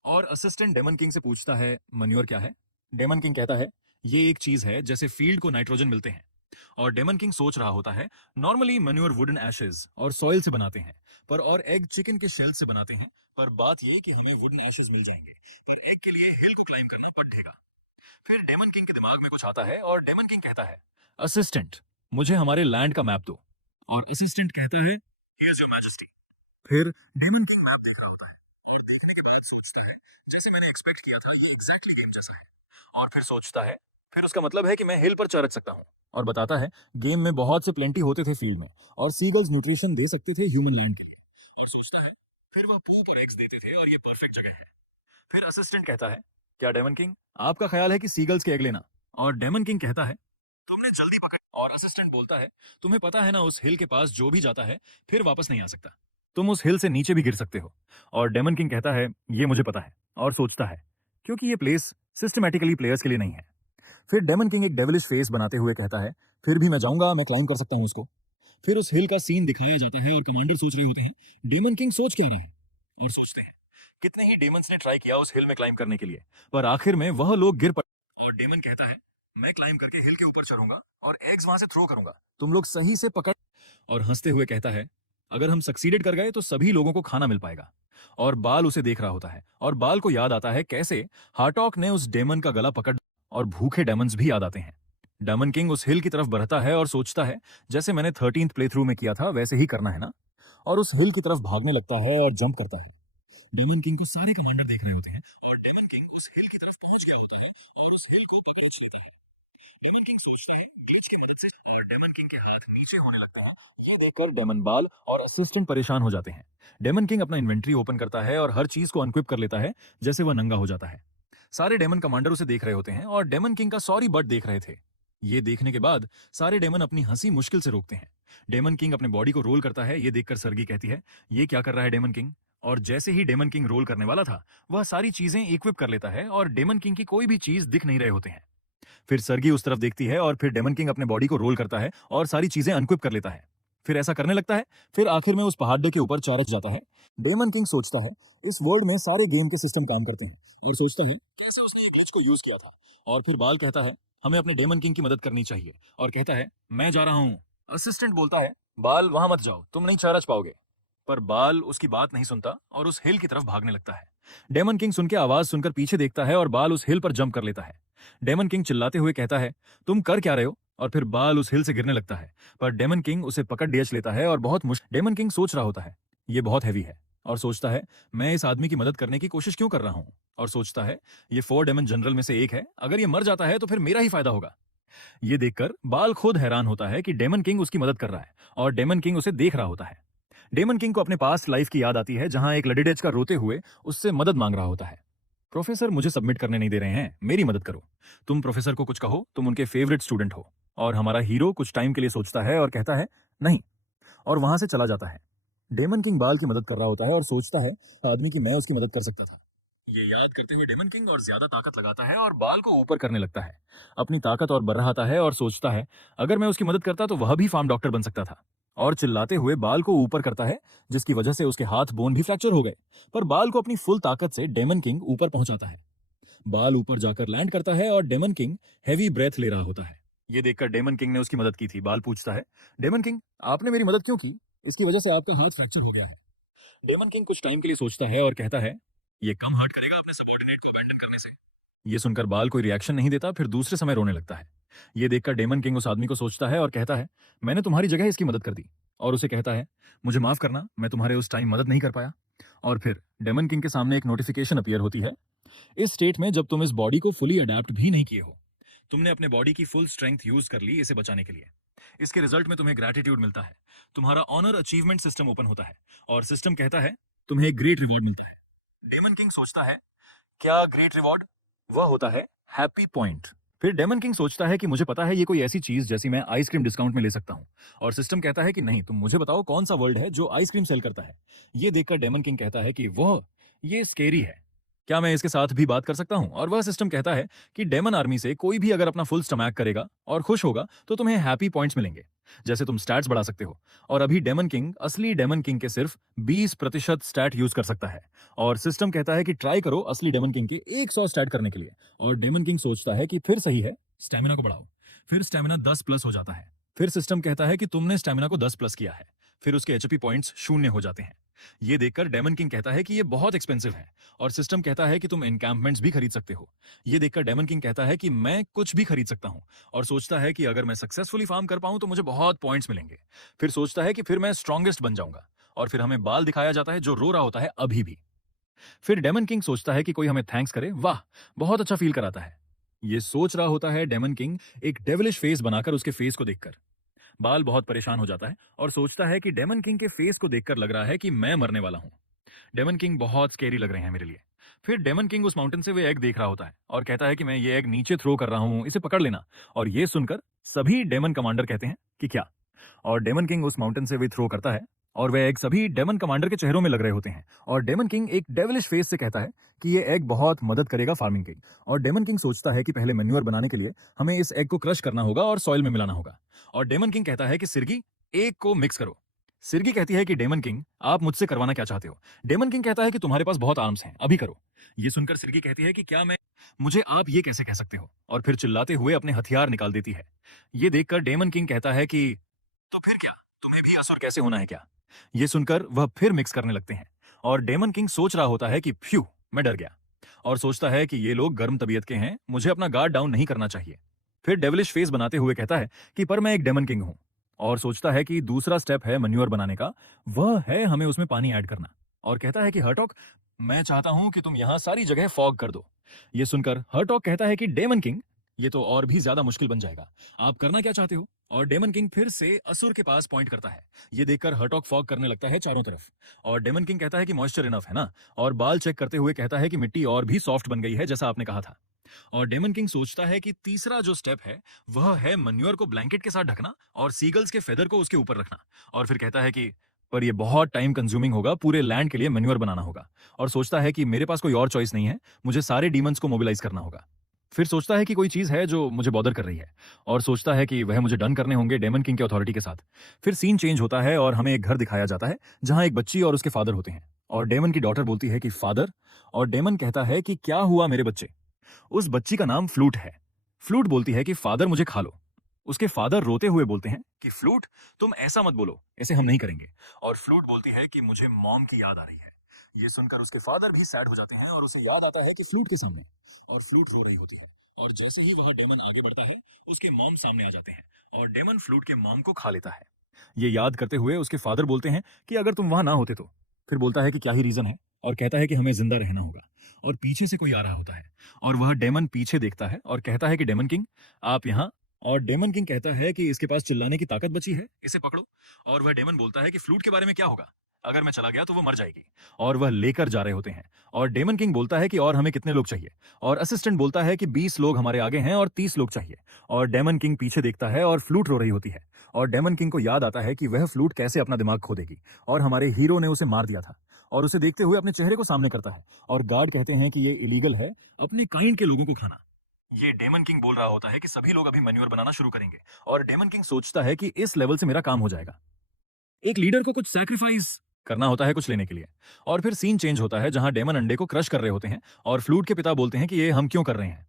और असिस्टेंट डेमन किंग से पूछता है, मन्योर क्या है? डेमन किंग कहता है, ये एक चीज है जैसे फील्ड को नाइट्रोजन मिलते हैं। और डेमन किंग सोच रहा होता है, नॉर्मली मन्योर वुडन एशेज और सॉइल से बनाते हैं, पर और एग चिकन के शेल से बनाते हैं। पर बात ये कि हमें वुडन एशेज मिल जाएंगे, पर एग के लिए हिल को क्लाइम करना पड़ेगा। फिर डेमन किंग के दिमाग में कुछ आता है और डेमन किंग कहता है, असिस्टेंट, मुझे हमारे लैंड का मैप दो। और असिस्टेंट कहता है, हियर्स योर मैजेस्टी। फिर डेमन किंग मैप देख रहा होता है और देखने के बाद सोचता है, जैसे मैंने एक्सपेक्ट किया था ये एग्जैक्टली गेम जैसा है। और फिर सोचता है, फिर उसका मतलब है कि मैं हिल पर चढ़ सकता हूँ। और बताता है, गेम में बहुत से प्लेंटी होते थे फील्ड में, और सीगल्स न्यूट्रिशन दे सकते थे ह्यूमन लैंड के लिए। और सोचता है, फिर वह पूप और एग्स देते थे और ये परफेक्ट जगह है। फिर असिस्टेंट कहता है, क्या डेमन किंग आपका ख्याल है कि सीगल्स के एग लेना? और डेमन किंग कहता है, तुमने जल्दी पकड़। और असिस्टेंट बोलता है, तुम्हें पता है ना उस हिल के पास जो भी जाता है फिर वापस नहीं आ सकता, तुम उस हिल से नीचे भी गिर सकते हो। और डेमन किंग कहता है ये मुझे पता है, और सोचता है क्योंकि ये प्लेस सिस्टमैटिकली प्लेयर्स के लिए नहीं है। फिर डेमन किंग एक डेविलिश फेस बनाते हुए कहता है, फिर भी मैं जाऊंगा, मैं क्लाइम कर सकता हूं उसको। फिर उस हिल का सीन दिखाया जाता है और कमांडर सोच रहे होते हैं डेमन किंग सोच क्या रहे हैं, और सोचते हैं कितने ही डेमन्स ने ट्राई किया उस हिल में क्लाइम करने के लिए, पर आखिर में वह लोग गिर पड़े। और डेमन कहता है मैं क्लाइम करके हिल के ऊपर चढ़ूंगा और एग्स वहां से थ्रो करूंगा, तुम लोग सही से पकड़। और हंसते हुए कहता है अगर हम सक्सीडेड कर गए तो सभी लोगों को खाना मिल पाएगा। और बाल उसे देख रहा होता है और बाल को याद आता है कैसे हार्टॉक ने उस डेमन का गला पकड़, और भूखे डेमन्स भी याद आते हैं। डेमन किंग उस हिल की तरफ बढ़ता है और सोचता है जैसे मैंने 13th प्ले थ्रू में किया था वैसे ही करना है ना, और उस हिल की तरफ भागने लगता है और जंप करता है। डेमन किंग को सारे कमांडर देख रहे होते हैं और डेमन किंग उस हिल की तरफ पहुंच गया होता है और उस हिल को पकड़ लेता है। डेमन किंग सोचता है गेज की मदद से, और डेमन किंग के हाथ नीचे होने लगता है। ये देखकर डेमन बाल और असिस्टेंट परेशान हो जाते हैं। डेमन किंग अपना इन्वेंट्री ओपन करता है और हर चीज को अनक्विप कर लेता है जैसे वह नंगा हो जाता है। सारे डेमन कमांडर उसे देख रहे होते हैं और डेमन किंग का सॉरी बट देख रहे थे। ये देखने के बाद सारे डेमन अपनी हंसी मुश्किल से रोकते हैं। डेमन किंग अपने बॉडी को रोल करता है, ये देखकर सर्गी कहती है ये क्या कर रहा है डेमन किंग। और जैसे ही डेमन किंग रोल करने वाला था वह सारी चीजें इक्विप कर लेता है और डेमन किंग की कोई भी चीज दिख नहीं रहे होते हैं। फिर सर्गी उस तरफ देखती है और फिर डेमन किंग अपने बॉडी को रोल करता है और सारी चीजें अनक्विप कर लेता है। फिर ऐसा करने लगता है, फिर आखिर में उस पहाड़ के ऊपर चारज जाता है। डेमन किंग सोचता है इस वर्ल्ड में सारे गेम के सिस्टम काम करते हैं, और सोचता है कैसे उसने ये ग्लिच को यूज किया था। और फिर बाल कहता है हमें अपने डेमन किंग की मदद करनी चाहिए, और कहता है मैं जा रहा हूँ। असिस्टेंट बोलता है बाल वहां मत जाओ, तुम नहीं चारज पाओगे। पर बाल उसकी बात नहीं सुनता और उस हिल की तरफ भागने लगता है। डेमन किंग सुन के आवाज सुनकर पीछे देखता है और बाल उस हिल पर जंप कर लेता है। डेमन किंग चिल्लाते हुए कहता है तुम कर क्या रहे हो, और फिर बाल उस हिल से गिरने लगता है। पर डेमन किंग उसे पकड़ डीएच लेता है और बहुत मुश्किल। डेमन किंग सोच रहा होता है ये बहुत हैवी है, और सोचता है मैं इस आदमी की मदद करने की कोशिश क्यों कर रहा हूं। और सोचता है ये 4 डेमन जनरल में से एक है, अगर ये मर जाता है तो फिर मेरा ही फायदा होगा। ये देखकर बाल खुद हैरान होता है कि डेमन किंग उसकी मदद कर रहा है और डेमन किंग उसे देख रहा होता है। डेमन किंग को अपने पास्ट लाइफ की याद आती है जहां एक लडीडेज का रोते हुए उससे मदद मांग रहा होता है। प्रोफेसर मुझे सबमिट करने नहीं दे रहे हैं, मेरी मदद करो। तुम प्रोफेसर को कुछ कहो, तुम उनके फेवरेट स्टूडेंट हो। और हमारा हीरो कुछ टाइम के लिए सोचता है और कहता है नहीं, और वहां से चला जाता है। डेमन किंग बाल की मदद कर रहा होता है और सोचता है आदमी की मैं उसकी मदद कर सकता था। ये याद करते हुए डेमन किंग और ज्यादा ताकत लगाता है और बाल को ऊपर करने लगता है। अपनी ताकत और बढ़ाता है और सोचता है अगर मैं उसकी मदद करता तो वह भी फार्म डॉक्टर बन सकता था। और चिल्लाते हुए बाल को ऊपर करता है जिसकी वजह से उसके हाथ बोन भी फ्रैक्चर हो गए। पर बाल को अपनी फुल ताकत से डेमन किंग ऊपर पहुंचाता है। बाल ऊपर जाकर लैंड करता है और डेमन किंग हैवी ब्रेथ ले रहा होता है। ये देखकर डेमन किंग ने उसकी मदद की थी। बाल पूछता है डेमन किंग आपने मेरी मदद क्यों की, इसकी वजह से आपका हाथ फ्रैक्चर हो गया है। डेमन किंग कुछ टाइम के लिए सोचता है और कहता है ये कम हर्ट करेगा अपने सबऑर्डिनेट को अबैंडन करने से। ये सुनकर बाल कोई रिएक्शन नहीं देता, फिर दूसरे समय रोने लगता है। ये देखकर डेमन किंग उस आदमी को सोचता है और कहता है मैंने तुम्हारी जगह इसकी मदद कर दी। और उसे कहता है मुझे माफ करना, मैं तुम्हारे उस टाइम मदद नहीं कर पाया। और फिर डेमन किंग के सामने एक नोटिफिकेशन अपीयर होती है, इस स्टेट में जब तुम इस बॉडी को फुली अडेप्ट भी नहीं किए हो, तुमने अपने बॉडी की फुल स्ट्रेंथ यूज कर ली इसे बचाने के लिए। इसके रिजल्ट में तुम्हें ग्रैटिट्यूड मिलता है, तुम्हारा ऑनर अचीवमेंट सिस्टम ओपन होता है और सिस्टम कहता है तुम्हें एक ग्रेट रिवॉर्ड मिलता है। डेमन किंग सोचता है क्या ग्रेट रिवॉर्ड, वह होता है हैप्पी पॉइंट। फिर डेमन किंग सोचता है कि मुझे पता है ये कोई ऐसी चीज जैसी मैं आइसक्रीम डिस्काउंट में ले सकता हूं। और सिस्टम कहता है कि नहीं, तुम मुझे बताओ कौन सा वर्ल्ड है जो आइसक्रीम सेल करता है। ये देखकर डेमन किंग कहता है कि वह ये स्केरी है, क्या मैं इसके साथ भी बात कर सकता हूं। और वह सिस्टम कहता है कि डेमन आर्मी से कोई भी अगर अपना फुल स्टमैक करेगा और खुश होगा तो तुम्हें हैप्पी पॉइंट्स मिलेंगे, जैसे तुम स्टैट्स बढ़ा सकते हो। और अभी डेमन किंग असली डेमन किंग के सिर्फ 20% स्टैट यूज कर सकता है। और सिस्टम कहता है कि ट्राई करो असली डेमन किंग के 100 स्टैट करने के लिए। और डेमन किंग सोचता है कि फिर सही है, स्टैमिना को बढ़ाओ। फिर स्टैमिना 10 प्लस हो जाता है। फिर सिस्टम कहता है कि तुमने स्टैमिना को 10 प्लस किया है। फिर उसके एचपी पॉइंट्स शून्य हो जाते हैं। ये देखकर डेमन किंग कहता है कि ये बहुत एक्सपेंसिव है। और सिस्टम कहता है कि तुम एनकैंपमेंट्स भी खरीद सकते हो। ये देखकर डेमन किंग कहता है कि मैं कुछ भी खरीद सकता हूं। और सोचता है कि अगर मैं सक्सेसफुली फार्म कर पाऊं तो मुझे बहुत पॉइंट्स मिलेंगे। फिर सोचता है कि फिर मैं स्ट्रॉन्गेस्ट बन जाऊंगा। और फिर हमें बाल दिखाया जाता है जो रो रहा होता है अभी भी। फिर डेमन किंग सोचता है कि कोई हमें थैंक्स करे, वाह बहुत अच्छा फील कराता है। ये सोच रहा होता है डेमन किंग एक डेविलिश फेस बनाकर उसके फेस को देखकर। बाल बहुत परेशान हो जाता है और सोचता है कि डेमन किंग के फेस को देखकर लग रहा है कि मैं मरने वाला हूं। डेमन किंग बहुत स्केरी लग रहे हैं मेरे लिए। फिर डेमन किंग उस माउंटेन से वो एग देख रहा होता है और कहता है कि मैं ये एग नीचे थ्रो कर रहा हूँ, इसे पकड़ लेना। और ये सुनकर सभी डेमन कमांडर कहते हैं कि क्या। और डेमन किंग उस माउंटेन से वे थ्रो करता है और वह एग सभी डेमन कमांडर के चेहरों में लग रहे होते हैं। और डेमन किंग एक डेविलिश फेस से कहता है कि ये एग बहुत मदद करेगा फार्मिंग की। और डेमन किंग सोचता है कि पहले मैन्योर बनाने के लिए हमें इस एग को क्रश करना होगा और सॉइल में मिलाना होगा। और डेमन किंग कहता है कि सिरगी, एग को मिक्स करो। सिरगी कहती है कि डेमन किंग, आप मुझसे करवाना क्या चाहते हो। डेमन किंग कहता है कि तुम्हारे पास बहुत आर्म्स हैं, अभी करो। ये सुनकर सिरगी कहती है कि क्या मैं, मुझे आप ये कैसे कह सकते हो। और फिर चिल्लाते हुए अपने हथियार निकाल देती है। ये देखकर डेमन किंग कहता है कि तो फिर क्या, तुम्हें भी असुर कैसे होना है क्या। ये सुनकर वह फिर मिक्स करने लगते हैं। और डेमन किंग सोच रहा होता है कि फ्यू, मैं डर गया। और सोचता है कि ये लोग गर्म तबीयत के हैं, मुझे अपना गार्ड डाउन नहीं करना चाहिए। फिर डेविलिश फेस बनाते हुए कहता है कि पर मैं एक डेमन किंग हूं। और सोचता है कि दूसरा स्टेप है मन्योर बनाने का, वह है हमें उसमें पानी ऐड करना। और कहता है कि हर्टॉक, मैं चाहता हूं कि तुम यहां सारी जगह फॉग कर दो। ये सुनकर हर्टॉक कहता है कि डेमन किंग, ये तो और भी ज्यादा मुश्किल बन जाएगा, आप करना क्या चाहते हो। और डेमन किंग फिर से असुर के पास पॉइंट करता है। ये देखकर हर्टॉक फॉग करने लगता है चारों तरफ। और डेमन किंग कहता है कि मॉइस्चर इनफ है ना। और बाल चेक करते हुए कहता है कि मिट्टी और भी सॉफ्ट बन गई है जैसा आपने कहा था। और डेमन किंग सोचता है कि तीसरा जो स्टेप है वह है मन्योर को ब्लैंकेट के साथ ढकना और सीगल्स के फेदर को उसके ऊपर रखना। और फिर कहता है कि पर यह बहुत टाइम कंज्यूमिंग होगा, पूरे लैंड के लिए मन्योर बनाना होगा। और सोचता है कि मेरे पास कोई और चॉइस नहीं है, मुझे सारे डीमंस को मोबिलाइज करना होगा। फिर सोचता है कि कोई चीज है जो मुझे बॉदर कर रही है। और सोचता है कि वह मुझे डन करने होंगे डेमन किंग के अथॉरिटी के साथ। फिर सीन चेंज होता है और हमें एक घर दिखाया जाता है जहां एक बच्ची और उसके फादर होते हैं। और डेमन की डॉटर बोलती है कि फादर। और डेमन कहता है कि क्या हुआ मेरे बच्चे। उस बच्ची का नाम फ्लूट है। फ्लूट बोलती है कि फादर मुझे खा लो। उसके फादर रोते हुए बोलते हैं कि फ्लूट, तुम ऐसा मत बोलो, ऐसे हम नहीं करेंगे। और फ्लूट बोलती है कि मुझे मॉम की याद आ रही है। ये सुनकर उसके फादर भी सैड हो जाते हैं और उसे याद आता है कि फ्लूट के सामने। और फ्लूट रो रही होती है। और जैसे ही वह डेमन आगे बढ़ता है, उसके मॉम सामने आ जाते हैं। और डेमन फ्लूट के मॉम को खा लेता है। ये याद करते हुए उसके फादर बोलते हैं कि अगर तुम वहां ना होते तो। फिर बोलता है कि क्या ही रीजन है। और कहता है कि हमें जिंदा रहना होगा। और पीछे से कोई आ रहा होता है। और वह डेमन पीछे देखता है और कहता है कि डेमन किंग, आप यहाँ। और डेमन किंग कहता है कि इसके पास चिल्लाने की ताकत बची है, इसे पकड़ो। और वह डेमन बोलता है कि फ्लूट के बारे में क्या होगा, अगर मैं चला गया तो वो मर जाएगी। और वह लेकर जा रहे होते हैं। और डेमन किंग बोलता है कि और हमें कितने लोग चाहिए। और असिस्टेंट बोलता है कि 20 लोग हमारे आगे हैं और 30 लोग चाहिए। और डेमन किंग पीछे देखता है और फ्लूट रो रही होती है। और डेमन किंग को याद आता है कि वह फ्लूट कैसे अपना दिमाग खो देगी और हमारे हीरो ने उसे मार दिया था। और उसे देखते हुए अपने चेहरे को सामने करता है। और गार्ड कहते हैं कि ये इलीगल है अपने काइंड के लोगों को खाना। ये डेमन किंग बोल रहा होता है कि सभी लोग अभी मैन्योर बनाना शुरू करेंगे। और डेमन किंग सोचता है कि इस लेवल से मेरा काम हो जाएगा। एक लीडर को कुछ सैक्रिफाइस करना होता है कुछ लेने के लिए। और फिर सीन चेंज होता है जहां डेमन अंडे को क्रश कर रहे होते हैं। और फ्लूट के पिता बोलते हैं कि ये हम क्यों कर रहे हैं,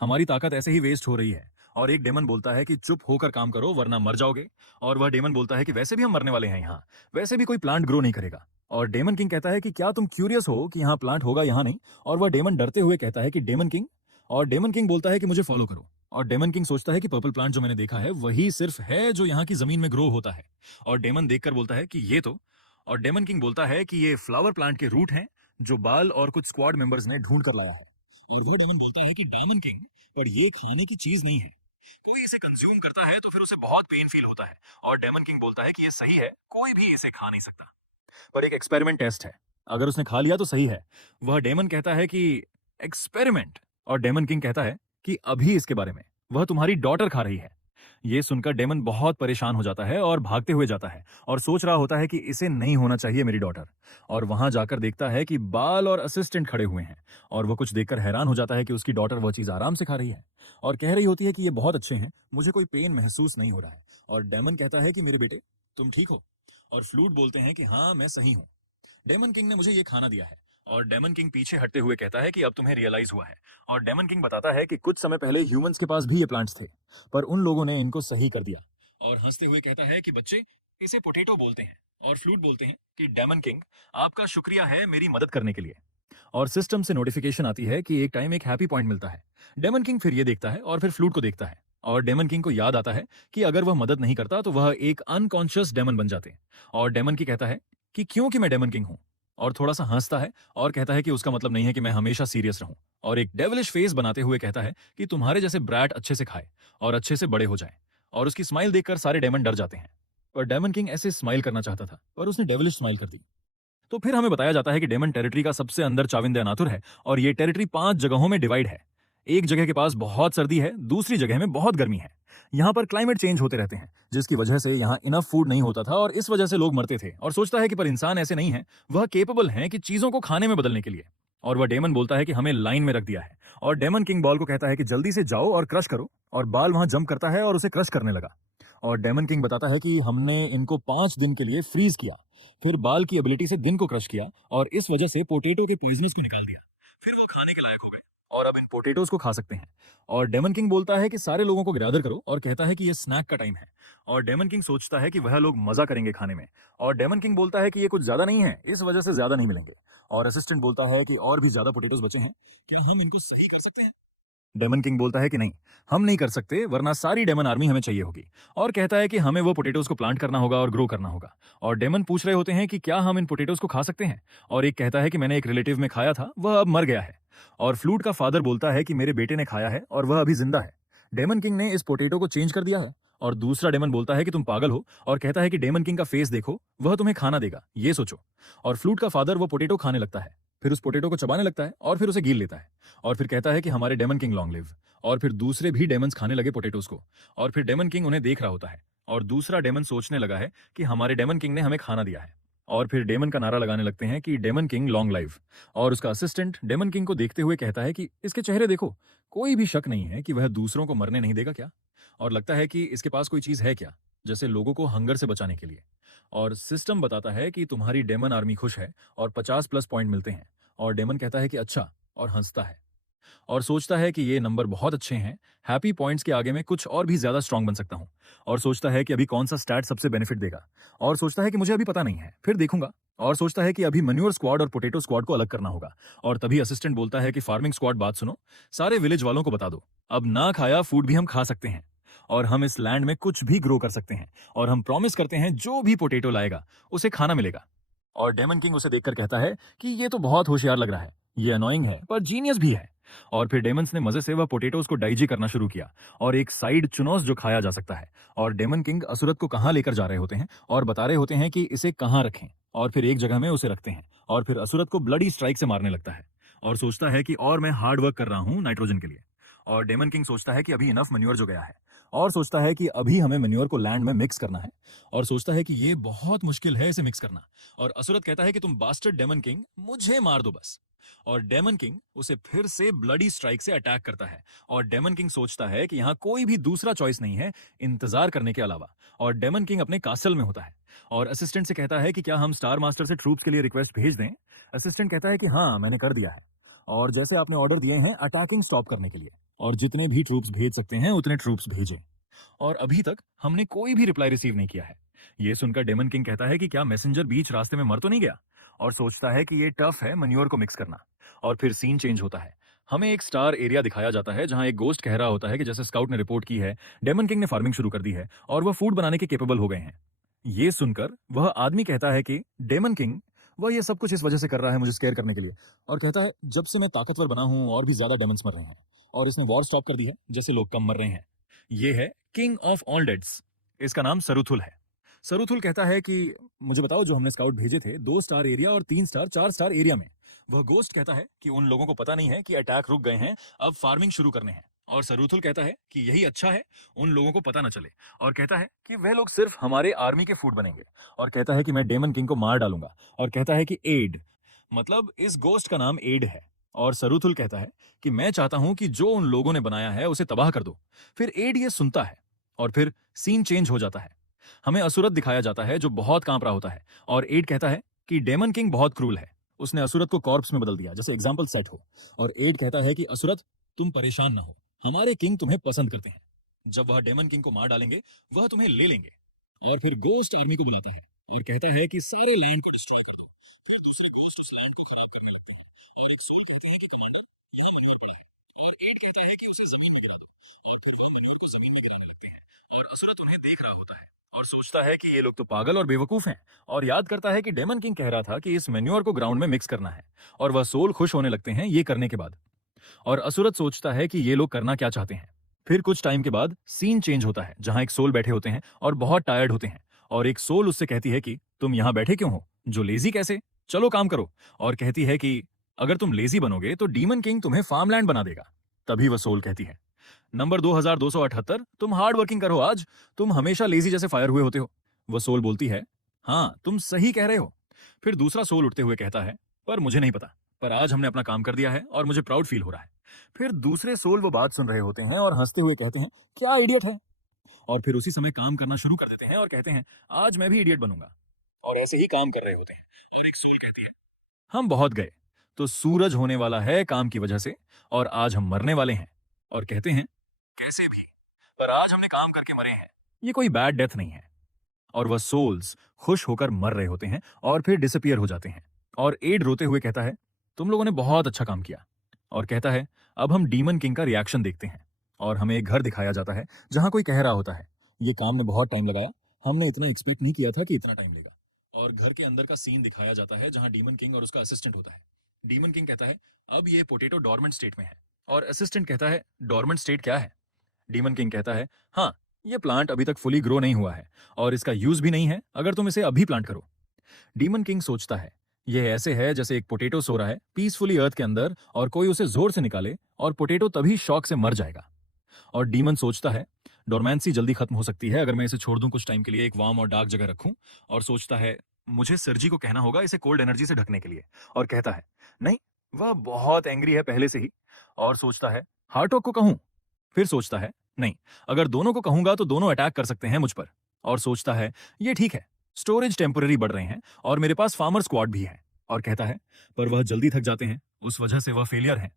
हमारी ताकत ऐसे ही वेस्ट हो रही है। और एक डेमन बोलता है कि चुप होकर काम करो वरना मर जाओगे। और वह डेमन बोलता है कि वैसे भी हम मरने वाले हैं, यहाँ वैसे भी कोई प्लांट ग्रो नहीं करेगा। और डेमन किंग कहता है कि क्या तुम क्यूरियस हो कि यहाँ प्लांट होगा यहाँ नहीं। और वह डेमन डरते हुए कहता है कि डेमन किंग। और डेमन किंग बोलता है कि मुझे फॉलो करो। और डेमन किंग सोचता है कि पर्पल प्लांट जो मैंने देखा है वही सिर्फ है जो यहाँ की जमीन में ग्रो होता है। और डेमन देखकर बोलता है कि ये तो। और डेमन किंग बोलता है कि ये फ्लावर प्लांट के रूट हैं जो बाल और कुछ स्क्वाड मेंबर्स ने ढूंढ कर लाया है। और वो डेमन बोलता है कि डायमंड किंग, पर ये खाने की चीज नहीं है, कोई इसे कंज्यूम करता है तो फिर उसे बहुत पेन फील होता है। और डेमन किंग बोलता है कि ये सही है, कोई भी इसे खा नहीं सकता, पर एक एक्सपेरिमेंट टेस्ट है, अगर उसने खा लिया तो सही है। वह डेमन कहता है कि एक्सपेरिमेंट। और डेमन किंग कहता है कि अभी इसके बारे में, वह तुम्हारी डॉटर खा रही है। ये सुनकर डेमन बहुत परेशान हो जाता है और भागते हुए जाता है। और सोच रहा होता है कि इसे नहीं होना चाहिए मेरी डॉटर। और वहां जाकर देखता है कि बाल और असिस्टेंट खड़े हुए हैं। और वह कुछ देखकर हैरान हो जाता है कि उसकी डॉटर वह चीज आराम से खा रही है। और कह रही होती है कि ये बहुत अच्छे हैं, मुझे कोई पेन महसूस नहीं हो रहा है। और डेमन कहता है कि मेरे बेटे, तुम ठीक हो। और फ्लूट बोलते हैं कि हाँ मैं सही हूँ, डेमन किंग ने मुझे ये खाना दिया है। और डेमन किंग पीछे हटते हुए कहता है कि अब तुम्हें रियलाइज हुआ है। और डेमन किंग बताता है कि कुछ समय पहले ह्यूमंस के पास भी ये प्लांट्स थे, पर उन लोगों ने इनको सही कर दिया। और हंसते हुए कहता है कि बच्चे, इसे पोटैटो बोलते हैं। और फ्लूट बोलते हैं कि डेमन किंग, आपका शुक्रिया है मेरी मदद करने के लिए। और सिस्टम से नोटिफिकेशन आती है कि एक टाइम एक हैप्पी पॉइंट मिलता है। डेमन किंग फिर ये देखता है और फिर फ्लूट को देखता है। और डेमन किंग को याद आता है कि अगर वह मदद नहीं करता तो वह एक अनकॉन्शियस डेमन बन जाते। और डेमन की कहता है कि क्योंकि मैं डेमन किंग हूं। और थोड़ा सा हंसता है और कहता है कि उसका मतलब नहीं है कि मैं हमेशा सीरियस रहूं। और एक डेविलिश फेस बनाते हुए कहता है कि तुम्हारे जैसे ब्रैट अच्छे से खाए और अच्छे से बड़े हो जाएं। और उसकी स्माइल देखकर सारे डेमन डर जाते हैं। पर डेमन किंग ऐसे स्माइल करना चाहता था पर उसने डेविलिश स्माइल कर दी। तो फिर हमें बताया जाता है कि डेमन टेरिटरी का सबसे अंदर चाविंदे अनाथुर है और ये टेरिटरी 5 जगहों में डिवाइड है। एक जगह के पास बहुत सर्दी है, दूसरी जगह में बहुत गर्मी है। यहाँ पर क्लाइमेट चेंज होते रहते हैं, जिसकी वजह से यहाँ इनफ फूड नहीं होता था और इस वजह से लोग मरते थे। और सोचता है कि पर इंसान ऐसे नहीं है, वह केपेबल हैं कि चीजों को खाने में बदलने के लिए। और वह डेमन बोलता है कि हमें लाइन में रख दिया है। और डेमन किंग बॉल को कहता है कि जल्दी से जाओ और क्रश करो। और बाल वहां जंप करता है और उसे क्रश करने लगा। और डेमन किंग बताता है कि हमने इनको 5 दिन के लिए फ्रीज किया, फिर बाल की एबिलिटी से दिन को क्रश किया और इस वजह से पोटैटो के पॉइजनस को निकाल दिया। फिर वो खाने के लायक हो गए और अब इन पोटैटोज को खा सकते हैं। और डेमन किंग बोलता है कि सारे लोगों को गैदर करो और कहता है कि ये स्नैक का टाइम है। और डेमन किंग सोचता है कि वह लोग मजा करेंगे खाने में। और डेमन किंग बोलता है कि ये कुछ ज्यादा नहीं है, इस वजह से ज्यादा नहीं मिलेंगे। और असिस्टेंट बोलता है कि और भी ज्यादा पोटैटोज बचे हैं, क्या हम इनको सही कर सकते हैं? डेमन किंग बोलता है कि नहीं, हम नहीं कर सकते, वरना सारी डेमन आर्मी हमें चाहिए होगी। और कहता है कि हमें वो पोटैटोज को प्लांट करना होगा और ग्रो करना होगा। और डेमन पूछ रहे होते हैं कि क्या हम इन पोटैटोज को खा सकते हैं। और एक कहता है कि मैंने एक रिलेटिव में खाया था, वह अब मर गया है। और फ्लूट का फादर बोलता है कि मेरे बेटे ने खाया है और वह अभी जिंदा है। डेमन किंग ने इस पोटैटो को चेंज कर दिया है। और दूसरा डेमन बोलता है कि तुम पागल हो और कहता है कि डेमन किंग का फेस देखो, वह तुम्हें खाना देगा, ये सोचो। और फ्लूट का फादर वो पोटैटो खाने लगता है, फिर उस पोटैटो को चबाने लगता है और फिर उसे गील लेता है। और फिर कहता है कि हमारे डेमन किंग लॉन्ग लिव। और फिर दूसरे भी डेमन्स खाने लगे पोटैटोज को। और फिर डेमन किंग उन्हें देख रहा होता है और दूसरा डेमन सोचने लगा है कि हमारे डेमन किंग ने हमें खाना दिया है। और फिर डेमन का नारा लगाने लगते हैं कि डेमन किंग लॉन्ग लाइफ। और उसका असिस्टेंट डेमन किंग को देखते हुए कहता है कि इसके चेहरे देखो, कोई भी शक नहीं है कि वह दूसरों को मरने नहीं देगा क्या। और लगता है कि इसके पास कोई चीज है क्या, जैसे लोगों को हंगर से बचाने के लिए। और सिस्टम बताता है कि तुम्हारी डेमन आर्मी खुश है और 50+ पॉइंट मिलते हैं। और डेमन कहता है कि अच्छा, और हंसता है और सोचता है कि ये नंबर बहुत अच्छे हैं, हैप्पी पॉइंट्स के आगे मैं कुछ और भी ज्यादा स्ट्रांग बन सकता हूं। और सोचता है कि अभी कौन सा स्टैट सबसे बेनिफिट देगा। और सोचता है कि मुझे अभी पता नहीं है, फिर देखूंगा। और सोचता है कि अभी मन्यूर स्क्वाड और पोटैटो स्क्वाड को अलग करना होगा। और तभी असिस्टेंट बोलता है कि फार्मिंग स्क्वाड बात सुनो, सारे विलेज वालों को बता दो, अब ना खाया फूड भी हम खा सकते हैं और हम इस लैंड में कुछ भी ग्रो कर सकते हैं। और हम प्रॉमिस करते हैं जो भी पोटैटो लाएगा उसे खाना मिलेगा। और डेमन किंग उसे देखकर कहता है कि ये तो बहुत होशियार लग रहा है, ये अनोइंग है पर जीनियस भी है। और फिर डेमन्स ने मजे से वह पोटैटोज को डाइजी करना शुरू किया और एक साइड चुनौस जो खाया जा सकता है। और डेमन किंग असुरत को कहाँ लेकर जा रहे होते हैं और बता रहे होते हैं कि इसे कहाँ रखें। और फिर एक जगह में उसे रखते हैं और फिर असुरत को ब्लडी स्ट्राइक से मारने लगता है। और सोचता है कि और मैं हार्ड वर्क कर रहा हूँ नाइट्रोजन के लिए। और डेमन किंग सोचता है कि अभी इनफ मन्योर जो गया है। और सोचता है कि अभी हमें मन्योर को लैंड में मिक्स करना है। और सोचता है कि ये बहुत मुश्किल है इसे मिक्स करना। और असुरत कहता है कि तुम बास्टर्ड डेमन किंग, मुझे मार दो बस। और डेमन किंग उसे फिर से ब्लडी स्ट्राइक से अटैक करता है। और डेमन किंग सोचता है कि यहाँ कोई भी दूसरा चॉइस नहीं है इंतजार करने के अलावा। और डेमन किंग अपने कासल में होता है और असिस्टेंट से कहता है कि क्या हम स्टार मास्टर से ट्रूप्स के लिए रिक्वेस्ट भेज दें। असिस्टेंट कहता है कि हाँ, मैंने कर दिया है और जैसे आपने ऑर्डर दिए हैं अटैकिंग स्टॉप करने के लिए, और जितने भी ट्रूप्स भेज सकते हैं उतने ट्रूप्स भेजें। और अभी तक हमने कोई भी रिप्लाई रिसीव नहीं किया है। ये सुनकर डेमन किंग कहता है कि क्या मैसेंजर बीच रास्ते में मर तो नहीं गया। और सोचता है कि ये टफ है मन्योर को मिक्स करना। और फिर सीन चेंज होता है, हमें एक स्टार एरिया दिखाया जाता है जहां एक गोस्ट कह रहा होता है कि जैसे स्काउट ने रिपोर्ट की है, डेमन किंग ने फार्मिंग शुरू कर दी है और वह फूड बनाने के केपेबल हो गए हैं। ये सुनकर वह आदमी कहता है कि डेमन किंग, वह ये सब कुछ इस वजह से कर रहा है मुझे स्केयर करने के लिए। और कहता है जब से मैं ताकतवर बना हूं और भी ज्यादा डेमन्स मर रहे हैं और इसने वॉर स्टॉप कर दी है, जैसे लोग कम मर रहे हैं। ये है किंग ऑफ ऑल डेड्स, इसका नाम सरुथुल है। सरुथुल कहता है कि मुझे बताओ, जो हमने स्काउट भेजे थे 2 स्टार एरिया और 3 स्टार 4 स्टार एरिया में, वह गोस्ट कहता है कि उन लोगों को पता नहीं है कि अटैक रुक गए हैं, अब फार्मिंग शुरू करने हैं। और सरुथुल कहता है कि यही अच्छा है, उन लोगों को पता न चले। और कहता है कि वह लोग सिर्फ हमारे आर्मी के फूड बनेंगे। और कहता है कि मैं डेमन किंग को मार डालूंगा। और कहता है कि एड, मतलब इस गोस्ट का नाम एड है। और सरुथुल कहता है कि मैं चाहता हूं कि जो उन लोगों ने बनाया है उसे तबाह कर दो। फिर एड ये सुनता है और फिर सीन चेंज हो जाता है। हमें असुरत दिखाया जाता है जो बहुत कांप रहा होता है। और एड कहता है कि डेमन किंग बहुत क्रूल है, उसने असुरत को कॉर्प्स में बदल दिया, जैसे एग्जाम्पल सेट हो। और एड कहता है कि असुरत, तुम परेशान ना हो, हमारे किंग तुम्हें पसंद करते हैं, जब वह डेमन किंग को मार डालेंगे वह तुम्हें ले लेंगे। और फिर गोस्ट आर्मी को बुलाता है और कहता है कि सारे लैंड को डिस्ट्रॉय कर दो। फिर दूसरे गोस्ट उस लैंड को खराब करने लगते हैं और एक सोल कहते हैं कि कमांडर, यहाँ मनोर पड़ा है। और एड कहता है कि उसे जमीन में गिरा दो। और फिर वो मनोर को जमीन में गिराने लगते हैं और असुरत उन्हें देख रहा होता है और सोचता है कि ये लोग तो पागल और बेवकूफ हैं। और याद करता है कि डेमन किंग कह रहा था कि इस मेन्योर को ग्राउंड में मिक्स करना है। और वह सोल खुश होने लगते हैं ये करने के बाद। और असुरत सोचता है कि ये लोग करना क्या चाहते हैं। फिर कुछ टाइम के बाद सीन चेंज होता है जहां एक सोल बैठे होते हैं और बहुत टायर्ड होते हैं। और एक सोल उससे कहती है कि तुम यहां बैठे क्यों हो, जो लेजी कैसे। चलो काम करो, और कहती है कि अगर तुम लेजी बनोगे तो डीमन किंग तुम्हें फार्मलैंड बना देगा। तभी वह सोल कहती है, नंबर 2278, तुम हार्ड वर्किंग करो आज, तुम हमेशा लेजी जैसे फायर हुए होते हो। वह सोल बोलती है, हाँ तुम सही कह रहे हो। फिर दूसरा सोल उठते हुए कहता है, पर मुझे नहीं पता, पर आज हमने अपना काम कर दिया है और मुझे प्राउड फील हो रहा है। फिर दूसरे सोल वो बात सुन रहे होते हैं और हंसते हुए कहते हैं, क्या इडियट है। और फिर उसी समय काम करना शुरू कर देते हैं और कहते हैं, आज मैं भी इडियट बनूंगा। और ऐसे ही काम कर रहे होते हैं और एक सोल कहती है, हम बहुत गए, तो सूरज होने वाला है काम की वजह से, और आज हम मरने वाले हैं। और कहते हैं, कैसे भी, पर आज हमने काम करके मरे हैं, ये कोई बैड डेथ नहीं है। और वह सोल्स खुश होकर मर रहे होते हैं और फिर डिसअपियर हो जाते हैं। और एड रोते हुए कहता है, तुम लोगों ने बहुत अच्छा काम किया। और कहता है, अब हम डीमन किंग का रिएक्शन देखते हैं। और हमें एक घर दिखाया जाता है जहां कोई कह रहा होता है, ये काम में बहुत टाइम लगाया, हमने इतना एक्सपेक्ट नहीं किया था कि इतना टाइम लेगा। और घर के अंदर का सीन दिखाया जाता है जहां डीमन किंग और उसका असिस्टेंट होता है। डीमन किंग कहता है, अब ये पोटैटो डॉर्मेंट स्टेट में है। और असिस्टेंट कहता है, डॉर्मेंट स्टेट क्या है। डीमन किंग कहता है, हाँ ये प्लांट अभी तक फुली ग्रो नहीं हुआ है और इसका यूज भी नहीं है अगर तुम इसे अभी प्लांट करो। डीमन किंग सोचता है, यह ऐसे है जैसे एक पोटैटो सो रहा है पीसफुली अर्थ के अंदर और कोई उसे जोर से निकाले और पोटैटो तभी शॉक से मर जाएगा। और डीमन सोचता है, डोरमेंसी जल्दी खत्म हो सकती है अगर मैं इसे छोड़ दूं कुछ टाइम के लिए, एक वार्म और डार्क जगह रखूं। और सोचता है, मुझे सर्जी को कहना होगा इसे कोल्ड एनर्जी से ढकने के लिए। और कहता है, नहीं, वह बहुत एंग्री है पहले से ही। और सोचता है, हार्टोक को कहूं। फिर सोचता है, नहीं, अगर दोनों को कहूंगा तो दोनों अटैक कर सकते हैं मुझ पर। और सोचता है, ये ठीक है, स्टोरेज टेम्पररी बढ़ रहे हैं और मेरे पास फार्मर स्क्वाड भी है। और कहता है, पर वह जल्दी थक जाते हैं, उस वजह से वह फेलियर है।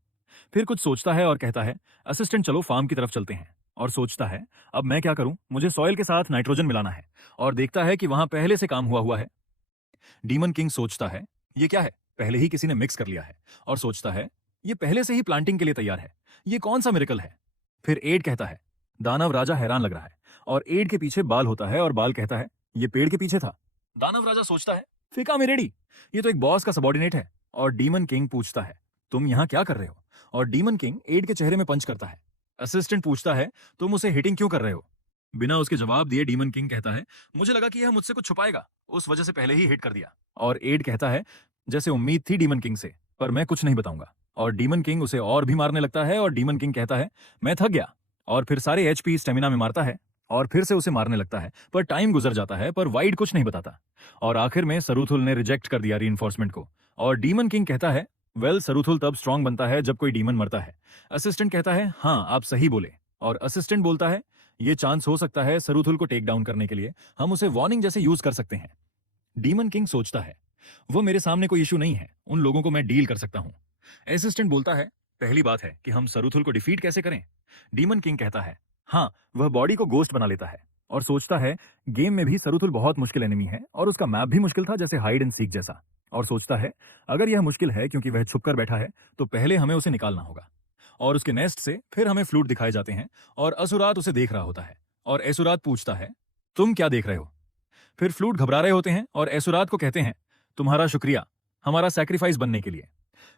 फिर कुछ सोचता है और कहता है, असिस्टेंट चलो फार्म की तरफ चलते हैं। और सोचता है, अब मैं क्या करूं, मुझे सॉइल के साथ नाइट्रोजन मिलाना है। और देखता है कि वहां पहले से काम हुआ हुआ है। डीमन किंग सोचता है, ये क्या है, पहले ही किसी ने मिक्स कर लिया है। और सोचता है, ये पहले से ही प्लांटिंग के लिए तैयार है, ये कौन सा मिरेकल है। फिर एड कहता है, दानव राजा हैरान लग रहा है। और एड के पीछे बाल होता है और बाल कहता है, ये पेड़ के पीछे था। दानव राजा सोचता है, फिका में रेडी, ये तो एक बॉस का सबॉर्डिनेट है। और डीमन किंग पूछता है, तुम यहां क्या कर रहे हो। और डीमन किंग एड के चेहरे में पंच करता है। असिस्टेंट पूछता है, तुम उसे हिटिंग क्यों कर रहे हो। बिना उसके जवाब दिए डीमन किंग कहता है, मुझे लगा कि यह मुझसे कुछ छुपाएगा, उस वजह से पहले ही हिट कर दिया। और एड कहता है, जैसे उम्मीद थी डीमन किंग से, पर मैं कुछ नहीं बताऊंगा। और डीमन किंग उसे और भी मारने लगता है। और डीमन किंग कहता है, मैं थक गया। और फिर सारे एचपी स्टेमिना में मारता है और फिर से उसे मारने लगता है, पर टाइम गुजर जाता है, पर वाइड कुछ नहीं बताता। और आखिर में सरूथुल ने रिजेक्ट कर दिया रीइंफोर्समेंट को। और डीमन किंग कहता है, वेल सरूथुल तब स्ट्रांग बनता है जब कोई डीमन मरता है। असिस्टेंट कहता है, हाँ आप सही बोले। और असिस्टेंट बोलता है, ये चांस हो सकता है सरूथुल को टेक डाउन करने के लिए हम उसे वार्निंग जैसे यूज कर सकते हैं। डीमन किंग सोचता है, वो मेरे सामने कोई इशू नहीं है, उन लोगों को मैं डील कर सकता हूं। असिस्टेंट बोलता है, पहली बात है कि हम सरूथुल को डिफीट कैसे करें। डीमन किंग कहता है, हाँ वह बॉडी को गोस्ट बना लेता है। और सोचता है, गेम में भी सरूथुल बहुत मुश्किल एनिमी है और उसका मैप भी मुश्किल था, जैसे हाइड एंड सीक जैसा। और सोचता है, अगर यह मुश्किल है क्योंकि वह छुपकर बैठा है, तो पहले हमें उसे निकालना होगा। और उसके नेस्ट से फिर हमें फ्लूट दिखाए जाते हैं और असुरात उसे देख रहा होता है। और एसुरात पूछता है, तुम क्या देख रहे हो। फिर फ्लूट घबरा रहे होते हैं और एसुरात को कहते हैं, तुम्हारा शुक्रिया हमारा सैक्रिफाइस बनने के लिए।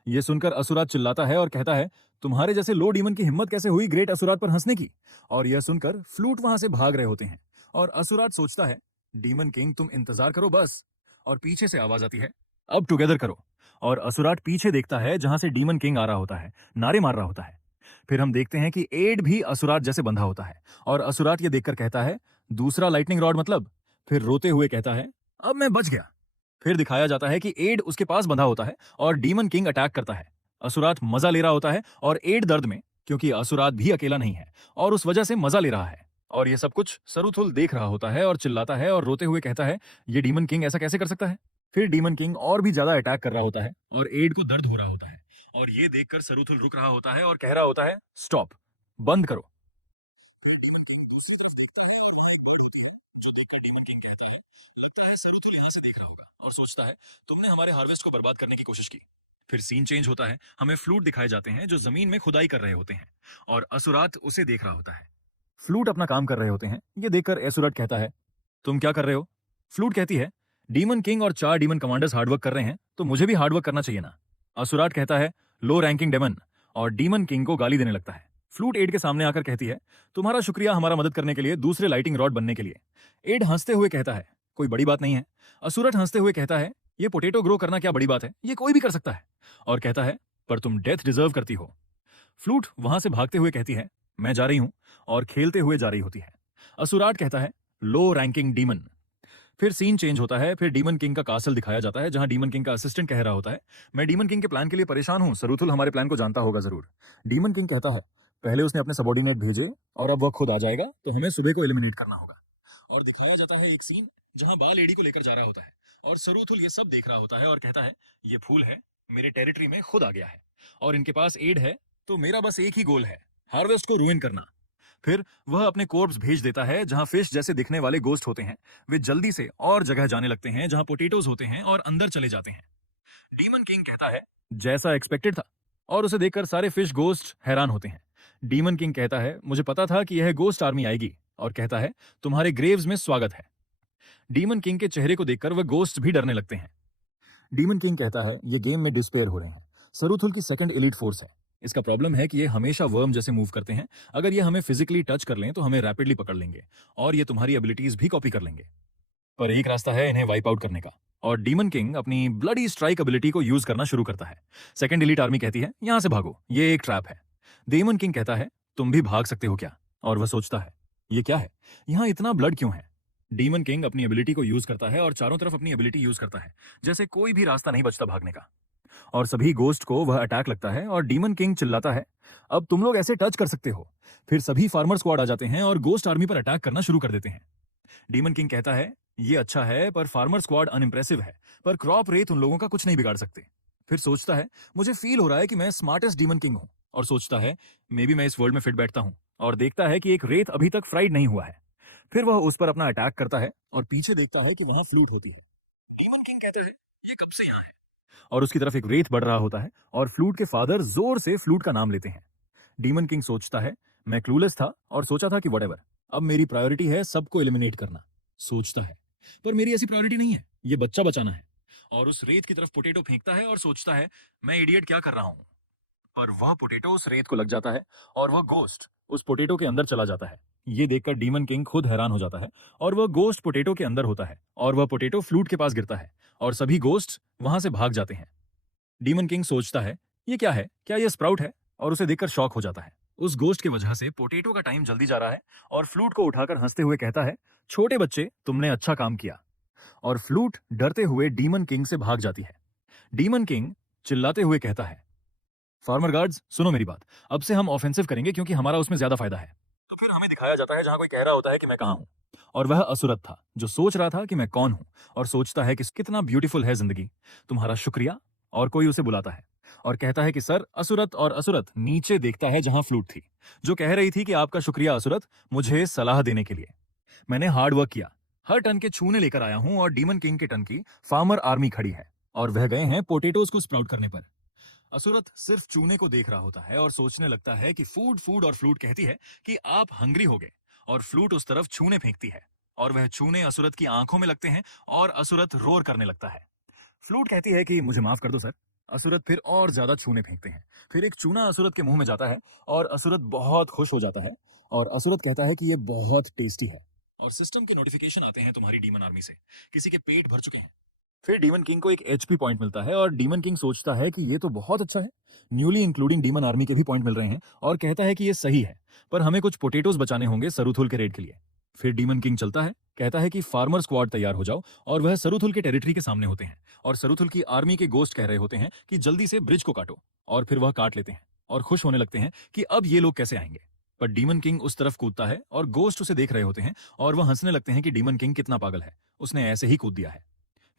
यह सुनकर असुरात चिल्लाता है और कहता है, तुम्हारे जैसे लो डीमन की हिम्मत कैसे हुई ग्रेट असुरात पर हंसने की। और यह सुनकर फ्लूट वहां से भाग रहे होते हैं। और असुरात सोचता है, डीमन किंग तुम इंतजार करो बस। और पीछे से आवाज आती है, अब टुगेदर करो। और असुराट पीछे देखता है जहां से डीमन किंग आ रहा होता है, नारे मार रहा होता है। फिर हम देखते हैं कि एड भी असुराट जैसे बंधा होता है। और असुराट ये देखकर कहता है, दूसरा लाइटनिंग रॉड मतलब। फिर रोते हुए कहता है, अब मैं बच गया। फिर दिखाया जाता है कि एड उसके पास बंधा होता है और डीमन किंग अटैक करता है। असुरात मजा ले रहा होता है और एड दर्द में, क्योंकि असुरात भी अकेला नहीं है और उस वजह से मजा ले रहा है। और ये सब कुछ सरूथुल देख रहा होता है और चिल्लाता है और रोते हुए कहता है, ये डीमन किंग ऐसा कैसे कर सकता है। फिर डीमन किंग और भी ज्यादा अटैक कर रहा होता है और एड को दर्द हो रहा होता है। और ये देखकर सरूथुल रुक रहा होता है और कह रहा होता है, स्टॉप, बंद करो। जो देखकर डीमन किंग कहता है, लगता है सरूथुल यहां से देख रहा होगा और सोचता है, तुमने हमारे हार्वेस्ट को बर्बाद करने की कोशिश की। फिर सीन चेंज होता है, हमें फ्लूट दिखाए जाते हैं जो जमीन में खुदाई कर रहे होते हैं और असुरात उसे देख रहा होता है। फ्लूट अपना काम कर रहे होते हैं, ये देखकर एसुराट कहता है, तुम क्या कर रहे हो। फ्लूट कहती है, डीमन किंग और 4 डीमन कमांडर्स हार्डवर्क कर रहे हैं तो मुझे भी हार्डवर्क करना चाहिए ना। असुराट कहता है, लो रैंकिंग डेमन। और डीमन किंग को गाली देने लगता है। फ्लूट एड के सामने आकर कहती है, तुम्हारा शुक्रिया हमारा मदद करने के लिए दूसरे लाइटिंग रॉड बनने के लिए। एड हंसते हुए कहता है, कोई बड़ी बात नहीं है। असुरट हंसते हुए कहता है, ये पोटेटो ग्रो करना क्या बड़ी बात है, ये कोई भी कर सकता है। और कहता है, पर तुम डेथ डिजर्व करती हो। फ्लूट वहां से भागते हुए कहती है, मैं जा रही हूं, और खेलते हुए जा रही होती है। असुराट कहता है, लो रैंकिंग डीमन। फिर सीन चेंज होता है, फिर डीमन किंग का कासल दिखाया जाता है, जहां डीमन किंग का असिस्टेंट कह रहा होता है, मैं डीमन किंग के प्लान के लिए परेशान हूं, सरूथुल हमारे प्लान को जानता होगा जरूर। डीमन किंग कहता है, पहले उसने अपने सबॉर्डिनेट भेजे और अब वह खुद आ जाएगा, तो हमें सुबह को एलिमिनेट करना होगा। और दिखाया जाता है एक सीन जहां बाल एडी को लेकर जा रहा होता है, और सरूथुल ये सब देख रहा होता है और कहता है, ये फूल है, मेरे टेरिटरी में खुद आ गया है, और इनके पास एड है, तो मेरा बस एक ही गोल है, हार्वेस्ट को रूइन करना। फिर वह अपने कोर्प्स भेज देता है, जहां फिश जैसे दिखने वाले गोस्ट होते हैं, वे जल्दी से और जगह जाने लगते हैं जहां पोटेटोज होते हैं और अंदर चले जाते हैं। डीमन किंग कहता है, जैसा एक्सपेक्टेड था, और उसे देखकर सारे फिश गोस्ट हैरान होते हैं। डीमन किंग कहता है, मुझे पता था कि यह गोस्ट आर्मी आएगी, और कहता है, तुम्हारे ग्रेव्स में स्वागत है। डीमन किंग के चेहरे को देखकर वह गोस्ट भी डरने लगते हैं। डीमन किंग कहता है, ये गेम में डिस्पेयर हो रहे हैं, सरूथुल की सेकंड एलीट फोर्स है। इसका प्रॉब्लम है कि ये हमेशा वर्म जैसे मूव करते हैं, अगर ये हमें फिजिकली टच कर लें तो हमें रैपिडली पकड़ लेंगे, और ये तुम्हारी एबिलिटीज भी कॉपी कर लेंगे। पर एक रास्ता है इन्हें वाइप आउट करने का, और डीमन किंग अपनी ब्लडी स्ट्राइक एबिलिटी को यूज करना शुरू करता है। सेकंड एलीट आर्मी कहती है, यहां से भागो, ये एक ट्रैप है। डीमन किंग कहता है, तुम भी भाग सकते हो क्या? और वह सोचता है, ये क्या है, यहां इतना ब्लड क्यों है? डीमन किंग अपनी एबिलिटी को यूज करता है और चारों तरफ अपनी एबिलिटी यूज करता है, जैसे कोई भी रास्ता नहीं बचता भागने का। और सभी गोस्ट को वह अटैक लगता है, और डीमन किंग चिल्लाता है, अब तुम लोग ऐसे टच कर सकते हो। फिर सभी फार्मर स्क्वाड आ जाते हैं और गोस्ट आर्मी पर अटैक करना शुरू कर देते हैं। डीमन किंग कहता है, ये अच्छा है, पर फार्मर स्क्वाड अनइम्प्रेसिव है, पर क्रॉप रेत उन लोगों का कुछ नहीं बिगाड़ सकते। फिर सोचता है, मुझे फील हो रहा है कि मैं स्मार्टेस्ट डीमन किंग हूं, और सोचता है, मे बी मैं इस वर्ल्ड में फिट बैठता हूं, और देखता है कि एक रेत अभी तक फ्राइड नहीं हुआ है। फिर वह उस पर अपना अटैक करता है, और पीछे देखता है कि वहां फ्लूट होती है। डीमन किंग कहता है, ये कब से यहाँ है? और उसकी तरफ एक रेत बढ़ रहा होता है, और फ्लूट के फादर जोर से फ्लूट का नाम लेते हैं। डीमन किंग सोचता है, मैं क्लूलेस था और सोचा था कि व्हाटएवर, अब मेरी प्रायोरिटी है सबको एलिमिनेट करना। सोचता है, पर मेरी ऐसी प्रायोरिटी नहीं है, ये बच्चा बचाना है। और उस रेत की तरफ पोटेटो फेंकता है और सोचता है, मैं इडियट क्या कर रहा हूं। पर वह पोटेटो उस रेत को लग जाता है, और वह गोस्ट उस पोटेटो के अंदर चला जाता है। ये देखकर डीमन किंग खुद हैरान हो जाता है, और वह गोस्ट पोटेटो के अंदर होता है, और वह पोटेटो फ्लूट के पास गिरता है, और सभी गोस्ट वहां से भाग जाते हैं। डीमन किंग सोचता है, ये क्या है, क्या ये स्प्राउट है? और उसे देखकर शॉक हो जाता है। उस गोस्ट की वजह से पोटेटो का टाइम जल्दी जा रहा है, और फ्लूट को उठाकर हंसते हुए कहता है, छोटे बच्चे, तुमने अच्छा काम किया। और फ्लूट डरते हुए डीमन किंग से भाग जाती है। डीमन किंग चिल्लाते हुए कहता है, फार्मर गार्ड्स, सुनो मेरी बात, अब से हम ऑफेंसिव करेंगे क्योंकि हमारा उसमें ज्यादा फायदा है। तो फिर हमें दिखाया जाता है जहां कोई कह रहा होता है कि मैं कहां हूं, और वह असुरत था, जो सोच रहा था कि मैं कौन हूं, और सोचता है कि कितना ब्यूटीफुल है जिंदगी, तुम्हारा शुक्रिया। और कोई उसे बुलाता है और कहता है कि सर, असुरत। और असुरत नीचे देखता है जहां फ्लूट थी, जो कह रही थी कि आपका शुक्रिया असुरत, मुझे सलाह देने के लिए। मैंने हार्ड वर्क किया, हर टन के छूने लेकर आया हूं, और डीमन किंग के टन की फार्मर आर्मी खड़ी है, और वह गए हैं पोटेटोज को स्प्राउट करने पर। असुरत सिर्फ चूने को देख रहा होता है और सोचने लगता है कि फूड फूड, और फ्लूट कहती है कि आप हंग्री हो गए, और फ्लूट उस तरफ छूने फेंकती है, और वह छूने असुरत की आंखों में लगते हैं, और असुरत रोर करने लगता है। फ्लूट कहती है कि मुझे माफ कर दो सर। असुरत फिर और ज्यादा छूने फेंकते हैं, फिर एक चूना असुरत के मुंह में जाता है, और असुरत बहुत खुश हो जाता है, और असुरत कहता है कि यह बहुत टेस्टी है। और सिस्टम के नोटिफिकेशन आते हैं तुम्हारी डीमन आर्मी से, किसी के पेट भर चुके हैं। फिर डीमन किंग को एक एचपी पॉइंट मिलता है, और डीमन किंग सोचता है कि ये तो बहुत अच्छा है, न्यूली इंक्लूडिंग डीमन आर्मी के भी पॉइंट मिल रहे हैं, और कहता है कि ये सही है, पर हमें कुछ पोटेटोज बचाने होंगे सरूथुल के रेड के लिए। फिर डीमन किंग चलता है, कहता है कि फार्मर स्क्वाड तैयार हो जाओ, और वह सरूथुल के टेरिटरी के सामने होते हैं, और सरूथुल की आर्मी के गोस्ट कह रहे होते हैं कि जल्दी से ब्रिज को काटो, और फिर वह काट लेते हैं, और खुश होने लगते हैं कि अब ये लोग कैसे आएंगे। पर डीमन किंग उस तरफ कूदता है, और गोस्ट उसे देख रहे होते हैं, और वह हंसने लगते हैं कि डीमन किंग कितना पागल है, उसने ऐसे ही कूद दिया है।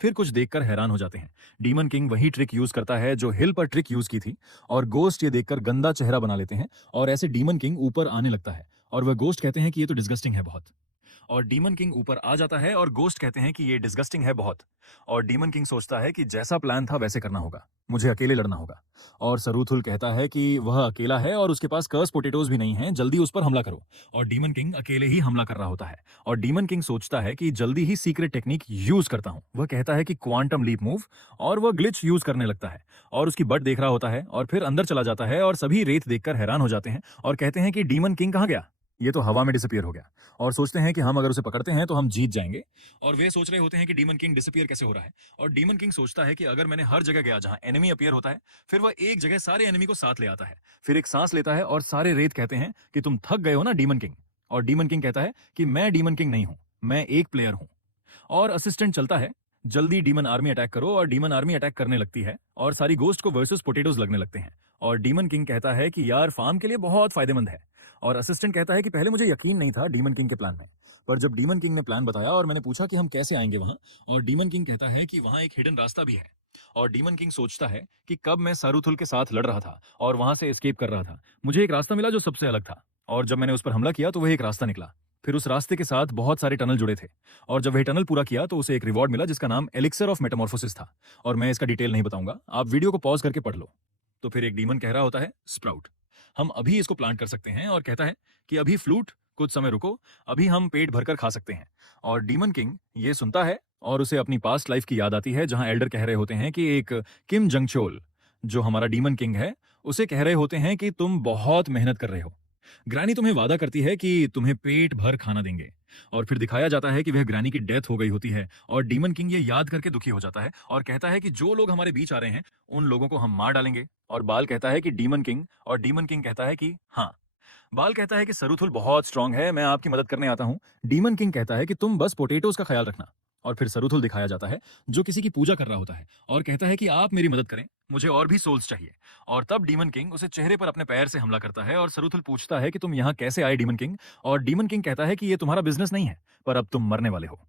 फिर कुछ देखकर हैरान हो जाते हैं। डीमन किंग वही ट्रिक यूज करता है जो हिल पर ट्रिक यूज की थी, और गोस्ट ये देखकर गंदा चेहरा बना लेते हैं, और ऐसे डीमन किंग ऊपर आने लगता है, और वह गोस्ट कहते हैं कि ये तो डिस्गस्टिंग है बहुत। और डीमन किंग ऊपर आ जाता है, और गोस्ट कहते हैं कि ये डिस्गस्टिंग है बहुत। और डीमन किंग सोचता है कि जैसा प्लान था वैसे करना होगा, मुझे अकेले लड़ना होगा। और सरूथुल कहता है कि वह अकेला है, और उसके पास कर्स पोटेटोज भी नहीं हैं, जल्दी उस पर हमला करो। और डीमन किंग अकेले ही हमला कर रहा होता है, और डीमन किंग सोचता है कि जल्दी ही सीक्रेट टेक्निक यूज करता हूं। वह कहता है कि क्वांटम लीप मूव, और वह ग्लिच यूज करने लगता है, और उसकी बट देख रहा होता है, और फिर अंदर चला जाता है, और सभी रेत देखकर हैरान हो जाते हैं और कहते हैं कि डीमन किंग कहां गया, ये तो हवा में डिसअपियर हो गया और सोचते हैं कि हम अगर उसे पकड़ते हैं तो हम जीत जाएंगे। और वे सोच रहे होते हैं कि डीमन किंग डिसअपियर कैसे हो रहा है। और डीमन किंग सोचता है कि अगर मैंने हर जगह गया जहां एनिमी अपीयर होता है, फिर वह एक जगह सारे एनिमी को साथ ले आता है। फिर एक सांस लेता है और सारे रेत कहते हैं कि तुम थक गए हो ना डीमन किंग। और डीमन किंग कहता है कि मैं डीमन किंग नहीं हूं, मैं एक प्लेयर हूं। और असिस्टेंट चलता है, जल्दी डीमन आर्मी अटैक करो। और डीमन आर्मी अटैक करने लगती है और सारी गोस्ट को वर्सेस पोटेटोज लगने लगते हैं। और डीमन किंग कहता है कि यार फार्म के लिए बहुत फायदेमंद है। और असिस्टेंट कहता है कि पहले मुझे यकीन नहीं था डीमन किंग के प्लान में, पर जब डीमन किंग ने प्लान बताया और मैंने पूछा कि हम कैसे आएंगे वहां, और डीमन किंग कहता है कि वहां एक हिडन रास्ता भी है। और डीमन किंग सोचता है कि कब मैं सारूथुल के साथ लड़ रहा था और वहां से एस्केप कर रहा था, मुझे एक रास्ता मिला जो सबसे अलग था। और जब मैंने उस पर हमला किया तो वह एक रास्ता निकला। फिर उस रास्ते के साथ बहुत सारे टनल जुड़े थे। और जब वह टनल पूरा किया तो उसे एक रिवॉर्ड मिला जिसका नाम एलिक्सर ऑफ मेटामॉर्फोसिस था। और मैं इसका डिटेल नहीं बताऊंगा, आप वीडियो को पॉज करके पढ़ लो। तो फिर एक डीमन कह रहा होता है, स्प्राउट, हम अभी इसको प्लांट कर सकते हैं। और कहता है कि अभी फ्लूट, कुछ समय रुको, अभी हम पेट भरकर खा सकते हैं। और डीमन किंग ये सुनता है और उसे अपनी पास्ट लाइफ की याद आती है, जहां एल्डर कह रहे होते हैं कि एक किम जंगचोल, जो हमारा डीमन किंग है, उसे कह रहे होते हैं कि तुम बहुत मेहनत कर रहे हो। ग्रैनी तुम्हें वादा करती है कि तुम्हें पेट भर खाना देंगे। और फिर दिखाया जाता है कि वह ग्रैनी की डेथ हो गई होती है। और डीमन किंग ये याद करके दुखी हो जाता है और कहता है कि जो लोग हमारे बीच आ रहे हैं उन लोगों को हम मार डालेंगे। और बाल कहता है कि डीमन किंग, और डीमन किंग कहता है कि हाँ। बाल कहता है कि सरूथुल बहुत स्ट्रांग है, मैं आपकी मदद करने आता हूं। डीमन किंग कहता है कि तुम बस पोटेटोज का ख्याल रखना। और फिर सरूथुल दिखाया जाता है, जो किसी की पूजा कर रहा होता है और कहता है कि आप मेरी मदद करें, मुझे और भी सोल्स चाहिए। और तब डीमन किंग उसे चेहरे पर अपने पैर से हमला करता है और सरूथुल पूछता है कि तुम यहाँ कैसे आए डीमन किंग। और डीमन किंग कहता है कि ये तुम्हारा बिजनेस नहीं है, पर अब तुम मरने वाले हो।